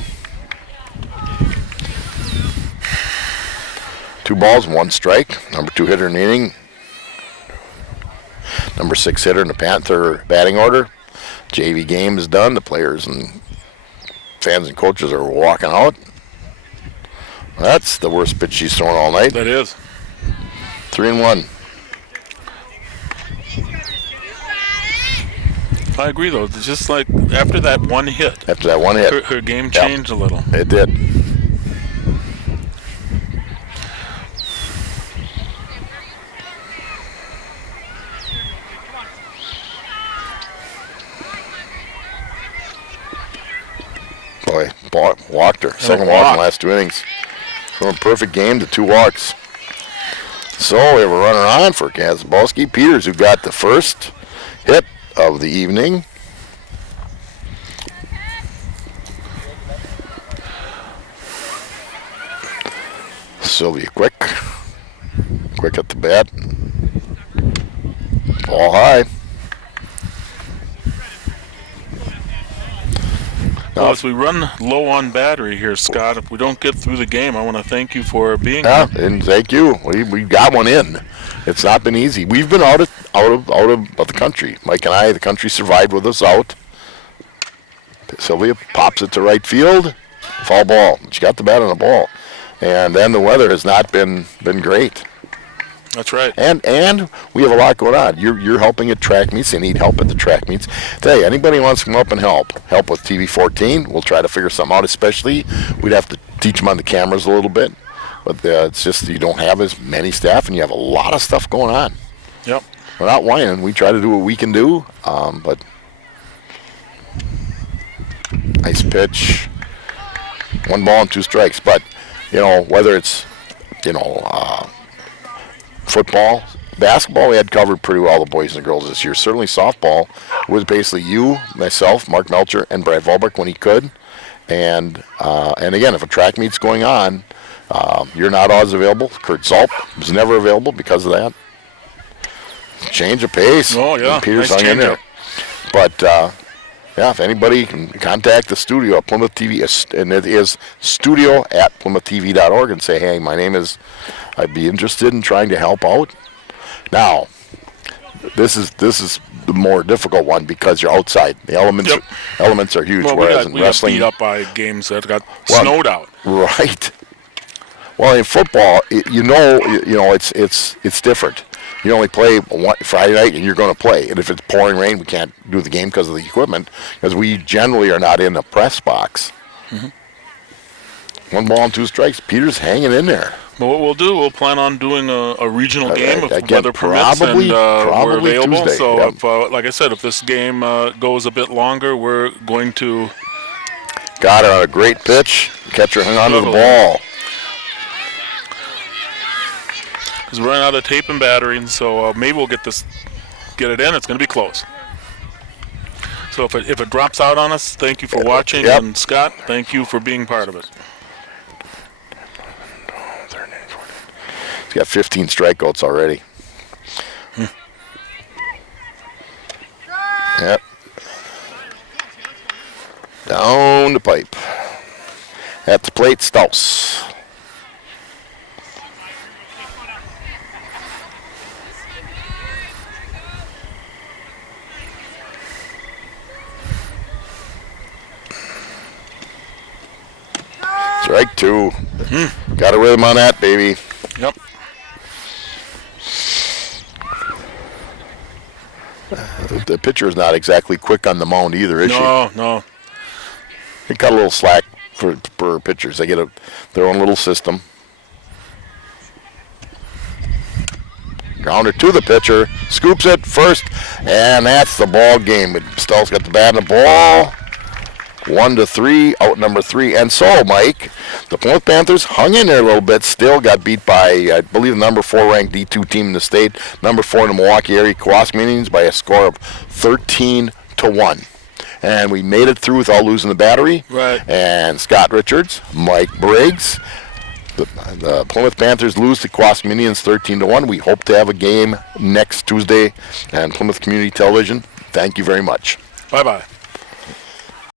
2 balls, 1 strike. Number 2 hitter in the inning. Number 6 hitter in the Panther batting order. JV game is done. The players and fans and coaches are walking out. That's the worst pitch she's thrown all night. That is. 3-1. I agree, though. It's just like after that one hit, After that one hit, her game changed a little. it did. Boy, walked her. Second walk in the last 2 innings. From a perfect game to 2 walks. So we have a runner on for Kazabowski. Peters, who got the first hit of the evening. Sylvia quick at the bat. Ball high. Well, as we run low on battery here, Scott, if we don't get through the game, I want to thank you for being Yeah, here. and thank you. We got one in. It's not been easy. We've been out of the country. Mike and I, the country survived with us out. Sylvia pops it to right field, foul ball. She got the bat on the ball, and then the weather has not been great. That's right. And we have a lot going on. You're helping at track meets. They need help at the track meets. Tell you, anybody who wants to come up and help with TV14, we'll try to figure something out. Especially, we'd have to teach them on the cameras a little bit. But it's just you don't have as many staff, and you have a lot of stuff going on. Yep. We're not whining. We try to do what we can do. But nice pitch. 1 ball and 2 strikes. But whether it's football, basketball, we had covered pretty well, the boys and the girls this year. Certainly softball was basically you, myself, Mark Melcher, and Brad Volbeck when he could. And again, if a track meet's going on, you're not always available. Kurt Zalp was never available because of that. Change of pace. Oh, yeah. And Peters Nice hung in there. change-up. But, if anybody can contact the studio at Plymouth TV, and it is studio@PlymouthTV.org, and say, hey, my name is, I'd be interested in trying to help out. Now, this is the more difficult one because you're outside. The elements are huge. Well, whereas we in wrestling, got beat up by games that got snowed out. Right. Well, in football, it's different. You only play one Friday night, and you're going to play. And if it's pouring rain, we can't do the game because of the equipment, because we generally are not in the press box. Mm-hmm. 1 ball and 2 strikes. Peters hanging in there. But what we'll do, we'll plan on doing a regional game if again, weather permits, probably we're available. Tuesday, so, yep. if, like I said, if this game goes a bit longer, we're going to. Got her on a great pitch. Catcher hung onto the Struggle. ball. Because we're running out of tape and battery, and so maybe we'll get it in. It's going to be close. So if it drops out on us, thank you for watching, Yep. and Scott, thank you for being part of it. He's got 15 strikeouts already. Yep. Down the pipe. At the plate, Staus. Strike 2. Got a rhythm on that, baby. Yep. The pitcher is not exactly quick on the mound either, is she? No. They cut a little slack for pitchers. They get their own little system. Grounder to the pitcher, scoops it first, and that's the ball game. Stahl's got the bat and the ball. 1-3, out number 3. And so, Mike, the Plymouth Panthers hung in there a little bit, still got beat by, I believe, the number 4 ranked D2 team in the state, number 4 in the Milwaukee area, Kewaskum Indians, by a score of 13-1. And we made it through without losing the battery. Right. And Scott Richards, Mike Briggs. The Plymouth Panthers lose to Kewaskum Indians 13-1. We hope to have a game next Tuesday on Plymouth Community Television. Thank you very much. Bye-bye.